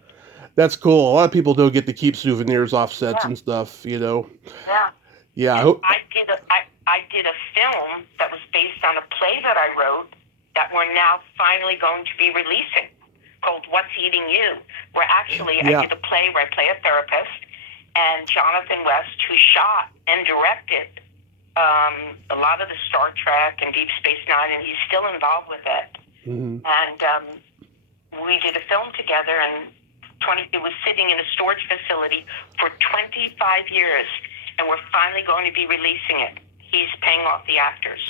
That's cool. A lot of people don't get to keep souvenirs off sets Yeah. and stuff, you know. Yeah. Yeah, I did a film that was based on a play that I wrote that we're now finally going to be releasing called What's Eating You, where actually Yeah. I did a play where I play a therapist, and Jonathan West, who shot and directed a lot of the Star Trek and Deep Space Nine, and he's still involved with it. Mm-hmm. And we did a film together, and it was sitting in a storage facility for 25 years, and we're finally going to be releasing it. He's paying off the actors.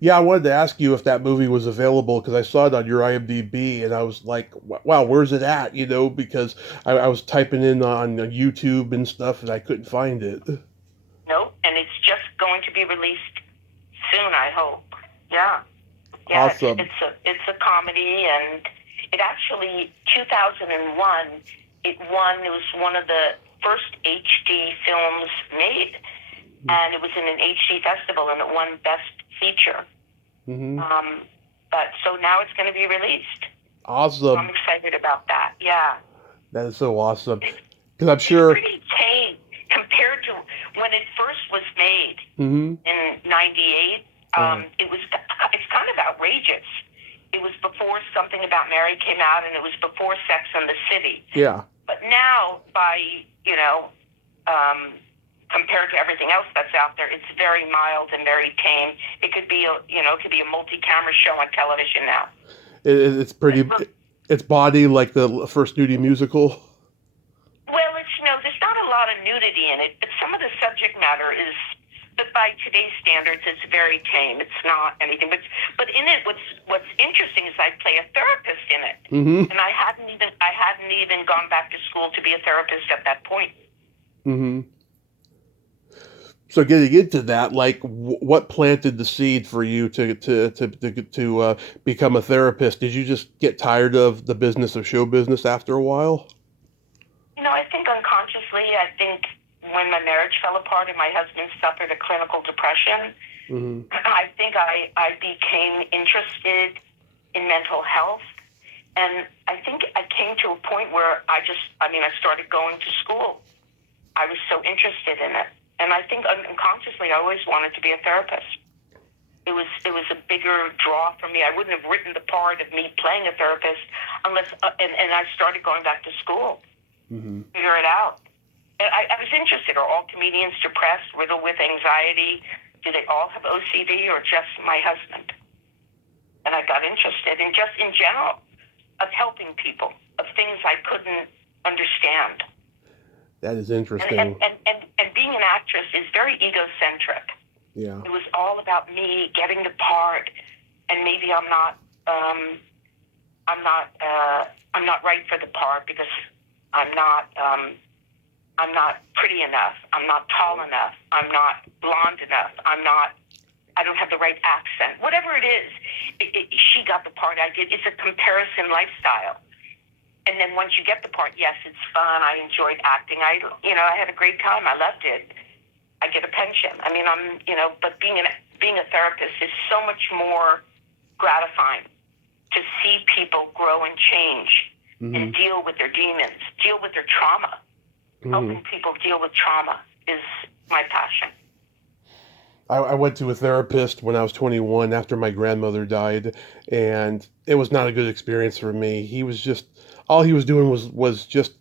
Yeah, I wanted to ask you if that movie was available because I saw it on your IMDb and I was like, wow, where's it at? You know, because I was typing in on YouTube and stuff and I couldn't find it. Nope, and it's just going to be released soon, I hope. Yeah. Awesome. It's a comedy, and it actually, 2001, it was one of the first HD films made, and it was in an HD festival, and it won Best Feature. Mm-hmm. But so now it's going to be released. Awesome. So I'm excited about that. Yeah. That is so awesome. Because I'm sure. It's pretty tame compared to when it first was made Mm-hmm. in '98. It's kind of outrageous. It was before Something About Mary came out, and it was before Sex and the City. Yeah. But now, compared to everything else that's out there, it's very mild and very tame. It could be a multi-camera show on television now. It's pretty. It's body like the First Nudie Musical. Well, there's not a lot of nudity in it, but some of the subject matter is. But by today's standards, it's very tame. It's not anything. But in it, what's interesting is I play a therapist in it, Mm-hmm. and I hadn't even gone back to school to be a therapist at that point. Mm-hmm. So getting into that, like, what planted the seed for you to become a therapist? Did you just get tired of the business of show business after a while? I think unconsciously, when my marriage fell apart and my husband suffered a clinical depression, Mm-hmm. I think I became interested in mental health. And I think I came to a point where I started going to school. I was so interested in it. And I think unconsciously I always wanted to be a therapist. It was a bigger draw for me. I wouldn't have written the part of me playing a therapist unless, and I started going back to school, Mm-hmm. figure it out. And I was interested. Are all comedians depressed, riddled with anxiety? Do they all have OCD or just my husband? And I got interested in just in general of helping people, of things I couldn't understand. That is interesting. And being an actress is very egocentric. Yeah. It was all about me getting the part, and maybe I'm not I'm not right for the part because I'm not pretty enough. I'm not tall enough. I'm not blonde enough. I don't have the right accent. Whatever it is, she got the part. I did. It's a comparison lifestyle. And then once you get the part, yes, it's fun. I enjoyed acting. I had a great time. I loved it. I get a pension. I mean, but being a therapist is so much more gratifying to see people grow and change and deal with their demons, deal with their trauma. Helping people deal with trauma is my passion. I went to a therapist when I was 21 after my grandmother died, and it was not a good experience for me. He was just, all he was doing was just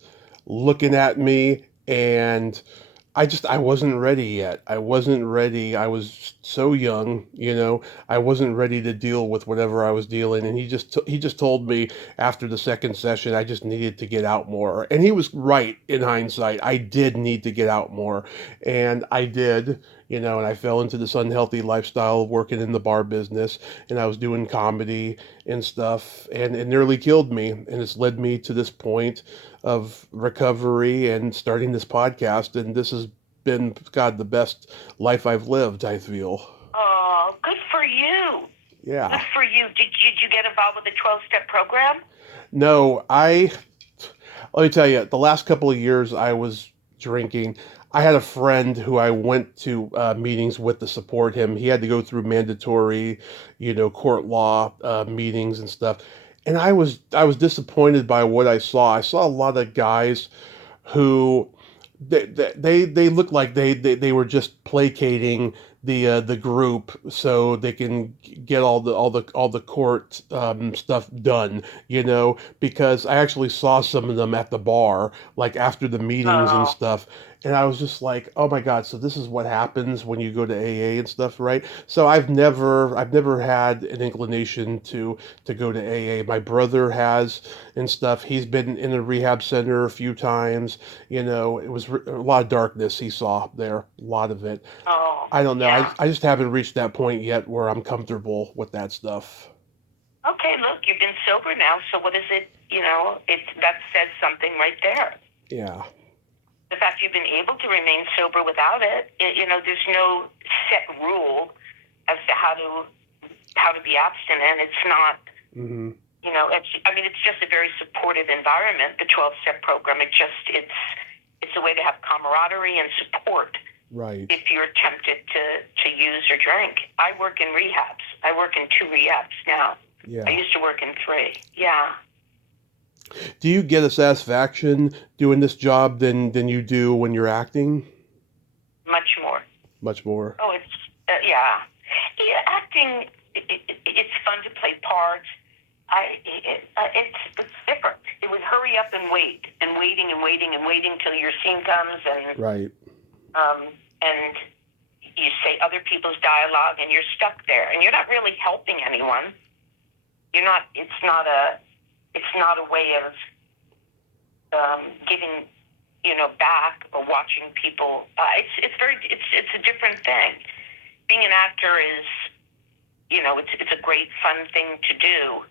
looking at me, and I wasn't ready yet. I wasn't ready. I was so young, I wasn't ready to deal with whatever I was dealing. And he just told me after the second session, I just needed to get out more. And he was right in hindsight. I did need to get out more. And I did, and I fell into this unhealthy lifestyle working in the bar business, and I was doing comedy and stuff, and it nearly killed me. And it's led me to this point of recovery and starting this podcast. And this has been, God, the best life I've lived, I feel. Oh, good for you. Yeah. Good for you. Did you get involved with the 12-step program? No, let me tell you, the last couple of years I was drinking. I had a friend who I went to meetings with to support him. He had to go through mandatory, court law meetings and stuff. And I was disappointed by what I saw. I saw a lot of guys who they look like they were just placating the group so they can get all the court stuff done, because I actually saw some of them at the bar, like after the meetings and stuff. And I was just like, oh my God, so this is what happens when you go to AA and stuff, right? So I've never had an inclination to go to AA. My brother has and stuff. He's been in a rehab center a few times. It was a lot of darkness he saw there, a lot of it. Oh, I don't know. yeah. I just haven't reached that point yet where I'm comfortable with that stuff. Okay, look, you've been sober now, so what is it, that says something right there. Yeah. The fact you've been able to remain sober without it, there's no set rule as to how to be abstinent. It's not, it's just a very supportive environment, the 12-step program. It's a way to have camaraderie and support. Right. If you're tempted to use or drink. I work in rehabs. I work in 2 rehabs now. Yeah. I used to work in 3. Yeah. Do you get a satisfaction doing this job than you do when you're acting? Much more. Much more. Oh, it's yeah. Acting, it's fun to play parts. It's different. It would hurry up and wait and waiting and waiting and waiting till your scene comes and right. And you say other people's dialogue and you're stuck there and you're not really helping anyone. You're not. It's not a way of giving back or watching people. It's a different thing. Being an actor is it's a great fun thing to do.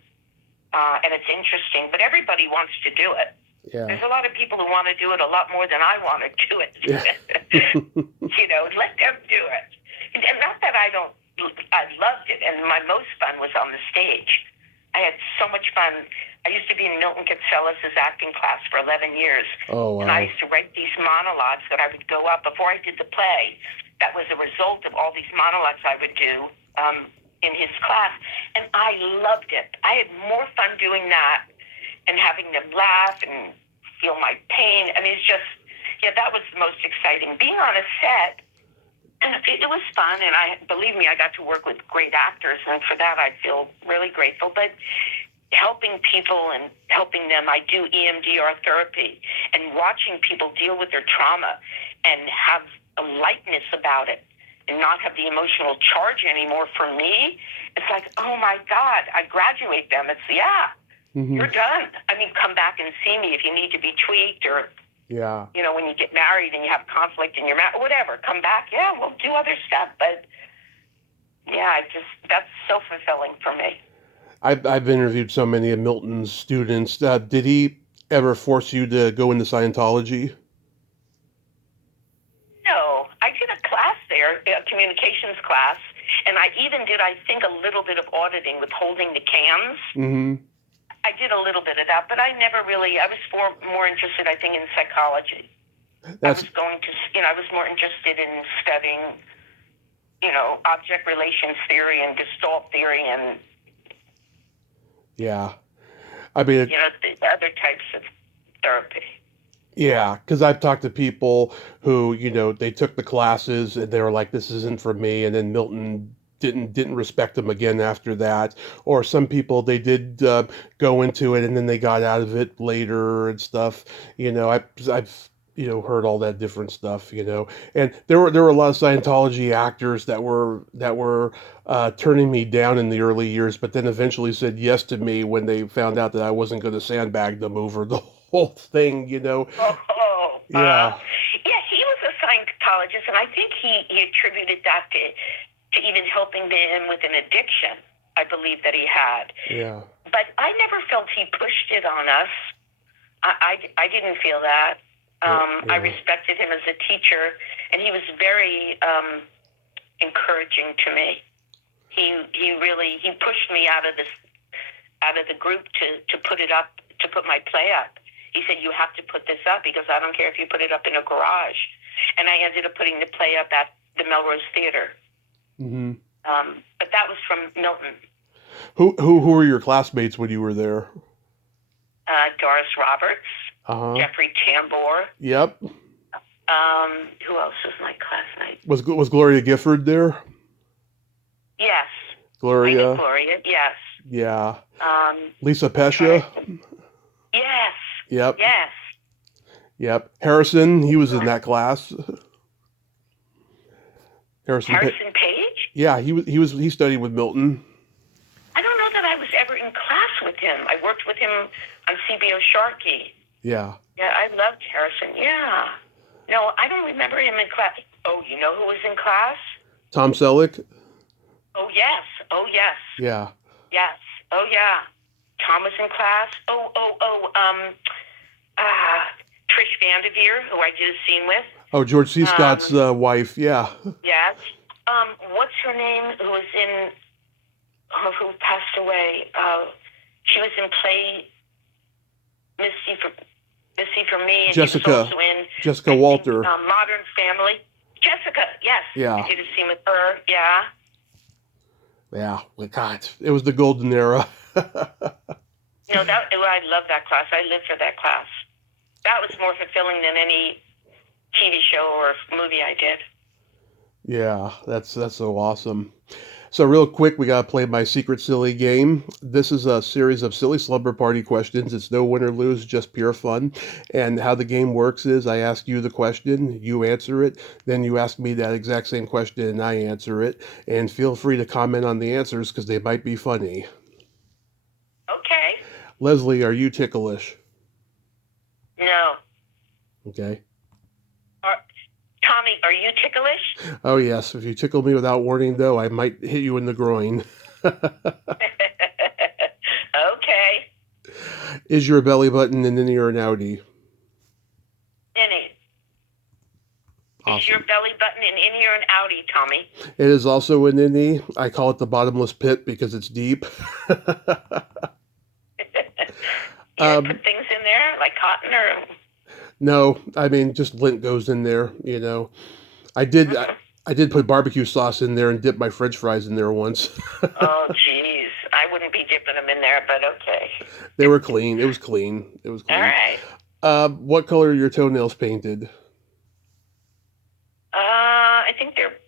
And it's interesting, but everybody wants to do it. Yeah. There's a lot of people who want to do it a lot more than I want to do it. Yeah. Let them do it. And not that I loved it, and my most fun was on the stage. I had so much fun. I used to be in Milton Katselas' acting class for 11 years. Oh, wow. And I used to write these monologues that I would go up before I did the play. That was a result of all these monologues I would do in his class. And I loved it. I had more fun doing that and having them laugh and feel my pain. I mean, that was the most exciting. Being on a set, it was fun, and believe me, I got to work with great actors, and for that I feel really grateful. But helping people and helping them, I do EMDR therapy, and watching people deal with their trauma and have a lightness about it and not have the emotional charge anymore. For me, it's like, oh my God, I graduate them. It's, you're done. I mean, come back and see me if you need to be tweaked or, when you get married and you have conflict in your marriage, whatever, come back. Yeah, we'll do other stuff. But, that's so fulfilling for me. I've interviewed so many of Milton's students. Did he ever force you to go into Scientology? No, I did a class there, a communications class, and I even did, I think, a little bit of auditing with holding the cans. Mm-hmm. I did a little bit of that, but I never really, I was more interested, I think, in psychology. I was more interested in studying, object relations theory and Gestalt theory and, Yeah. I mean, the other types of therapy. yeah, because I've talked to people who, they took the classes and they were like, "This isn't for me," and then Milton didn't respect them again after that. Or some people they did go into it and then they got out of it later and stuff. I've heard all that different stuff. And there were a lot of Scientology actors that were turning me down in the early years, but then eventually said yes to me when they found out that I wasn't going to sandbag them over the whole thing. Yeah. Yeah, he was a Scientologist, and I think he attributed that to even helping him with an addiction, I believe that he had. Yeah. But I never felt he pushed it on us. I didn't feel that. Yeah. I respected him as a teacher, and he was very encouraging to me. He pushed me out of the group to put it up, to put my play up. He said, "You have to put this up because I don't care if you put it up in a garage." And I ended up putting the play up at the Melrose Theater. Mm-hmm. But that was from Milton. Who were your classmates when you were there? Doris Roberts, Uh-huh. Jeffrey Tambor. Yep. Who else was my classmate? Was Gloria Gifford there? Yes. Gloria. I knew Gloria, yes. Yeah. Lisa Pesha. Yes. Yep. Yes. Yep. Harrison, he was in that class. Harrison Page? Yeah, he studied with Milton. I don't know that I was ever in class with him. I worked with him on CBO Sharkey. Yeah. Yeah, I loved Harrison. Yeah. No, I don't remember him in class. Oh, you know who was in class? Tom Selleck. Oh, yes. Oh, yes. Yeah. Yes. Oh, yeah. Tom was in class. Trish Vanderveer, who I did a scene with. Oh, George C. Scott's wife. Yeah. Yes. What's her name? Who passed away? She was in play Missy for Me. And Jessica. She was also in Jessica Walter. Modern Family. Jessica. Yes. Yeah. I did a scene with her. Yeah. Yeah. God, it was the golden era. No, I love that class. I lived for that class. That was more fulfilling than any TV show or movie I did. Yeah, that's so awesome. So real quick, we got to play my secret silly game. This is a series of silly slumber party questions. It's no win or lose, just pure fun. And how the game works is I ask you the question, you answer it, then you ask me that exact same question and I answer it. And feel free to comment on the answers because they might be funny. Okay. Leslie, are you ticklish? No. Okay. Tommy, are you ticklish? Oh, yes. If you tickle me without warning, though, I might hit you in the groin. Okay. Is your belly button an innie or an outie? Innie. Awesome. Is your belly button an innie or an outie, Tommy? It is also an innie. I call it the bottomless pit because it's deep. Do you put things in there, like cotton or... No, I mean, just lint goes in there, I did put barbecue sauce in there and dip my French fries in there once. Oh, jeez. I wouldn't be dipping them in there, but okay. They were clean. It was clean. All right. What color are your toenails painted? I think they're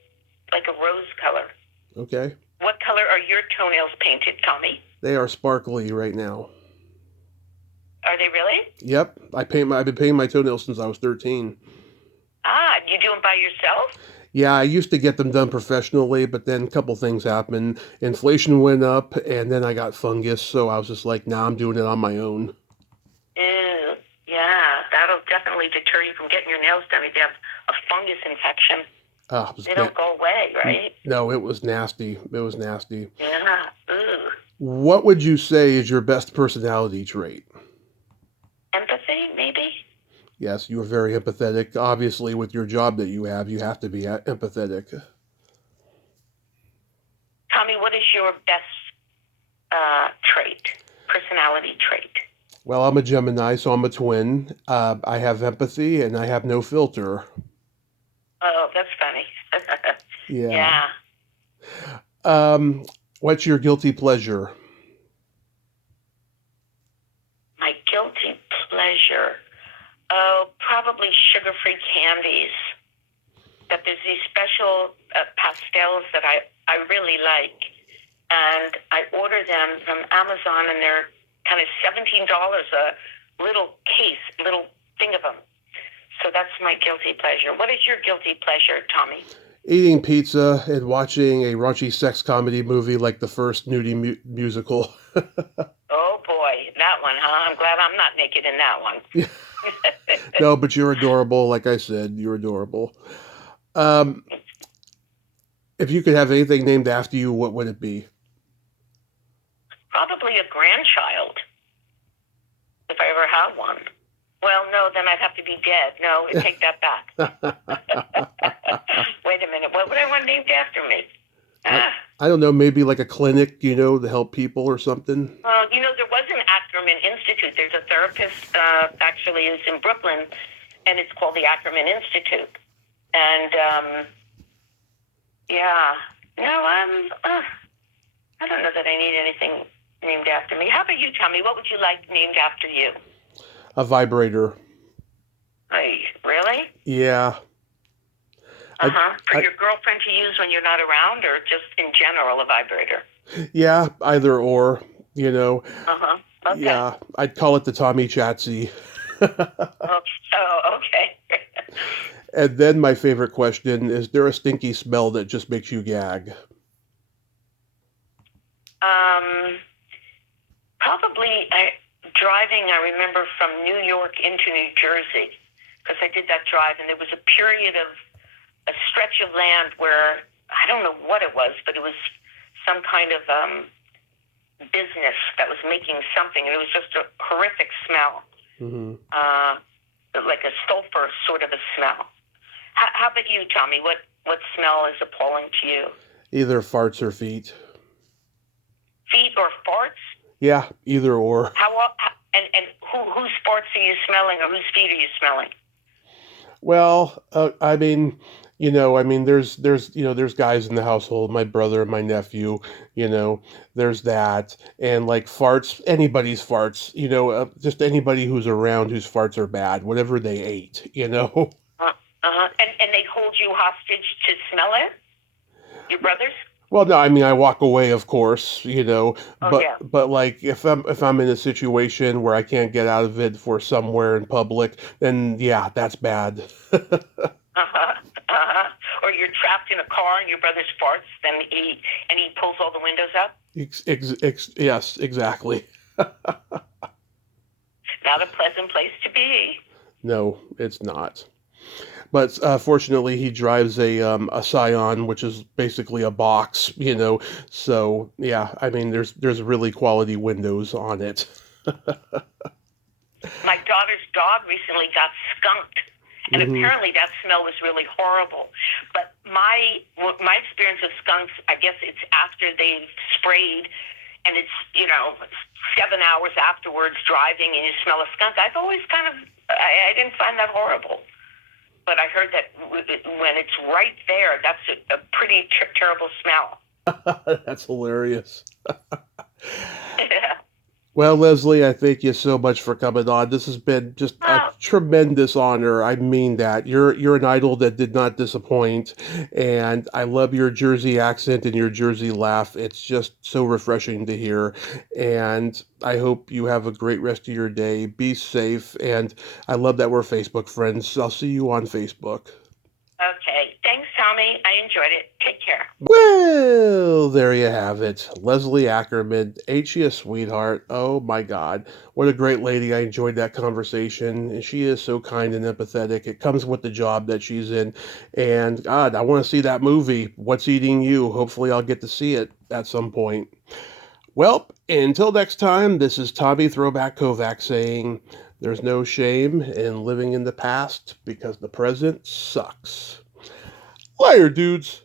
like a rose color. Okay. What color are your toenails painted, Tommy? They are sparkly right now. Are they really? Yep. I've been painting my toenails since I was 13. You do them by yourself? Yeah, I used to get them done professionally, but then a couple things happened. Inflation went up, and then I got fungus, so I was just like, nah, I'm doing it on my own. Ew, yeah, that'll definitely deter you from getting your nails done if you have a fungus infection. They don't go away, right? No, it was nasty. Yeah, ooh. What would you say is your best personality trait? Empathy, maybe? Yes, you are very empathetic. Obviously, with your job that you have to be empathetic. Tommy, what is your best personality trait? Well, I'm a Gemini, so I'm a twin. I have empathy and I have no filter. Oh, that's funny. Yeah. Yeah. What's your guilty pleasure? My guilty pleasure. Oh, probably sugar-free candies. But there's these special pastels that I really like. And I order them from Amazon, and they're kind of $17 a little case, little thing of them. So that's my guilty pleasure. What is your guilty pleasure, Tommy? Eating pizza and watching a raunchy sex comedy movie like the First Nudie Musical. Oh, boy. That one, huh? I'm glad I'm not naked in that one. No, but you're adorable. Like I said, you're adorable. Um, if you could have anything named after you, what would it be? Probably a grandchild, if I ever had one. Well, no, then I'd have to be dead. No, take that back. Wait a minute. What would I want named after me? I don't know, maybe like a clinic, to help people or something. Well, there was an Ackerman Institute. There's a therapist, actually, who's in Brooklyn, and it's called the Ackerman Institute. And, yeah. No, I don't know that I need anything named after me. How about you, Tommy? What would you like named after you? A vibrator. Hey, really? Yeah. For your girlfriend to use when you're not around, or just in general, a vibrator? Yeah, either or, Okay. Yeah, I'd call it the Tommy Chatsy. Okay. And then my favorite question, is there a stinky smell that just makes you gag? Probably driving, I remember, from New York into New Jersey, because I did that drive, and there was a period of a stretch of land where, I don't know what it was, but it was some kind of business that was making something, and it was just a horrific smell. Mm-hmm. Like a sulfur sort of a smell. How about you, Tommy? What smell is appalling to you? Either farts or feet. Feet or farts? Yeah, either or. And whose farts are you smelling, or whose feet are you smelling? Well, there's guys in the household, my brother and my nephew, there's that. And like farts, anybody's farts, just anybody who's around whose farts are bad, whatever they ate, And they hold you hostage to smell it? Your brothers? Well, no, I walk away, of course, but yeah. but like if I'm in a situation where I can't get out of it for somewhere in public, then yeah, that's bad. Or you're trapped in a car and your brother's farts, then he pulls all the windows up? Yes, exactly. Not a pleasant place to be. No, it's not. But fortunately, he drives a Scion, which is basically a box, So yeah, there's really quality windows on it. My daughter's dog recently got skunked, and apparently that smell was really horrible. But my experience of skunks, I guess it's after they've sprayed, and it's 7 hours afterwards driving, and you smell a skunk. I've always I didn't find that horrible. But I heard that when it's right there, that's a pretty terrible smell. That's hilarious. Yeah. Well, Leslie, I thank you so much for coming on. This has been just a tremendous honor. I mean that. You're an idol that did not disappoint, and I love your Jersey accent and your Jersey laugh. It's just so refreshing to hear, and I hope you have a great rest of your day. Be safe, and I love that we're Facebook friends. I'll see you on Facebook. Okay. Thanks, Tommy. I enjoyed it. Take care. Well, there you have it. Leslie Ackerman, ain't she a sweetheart? Oh my God. What a great lady. I enjoyed that conversation. And she is so kind and empathetic. It comes with the job that she's in. And God, I want to see that movie, What's Eating You. Hopefully I'll get to see it at some point. Well, until next time, this is Tommy Throwback Kovac saying there's no shame in living in the past because the present sucks. Later, dudes.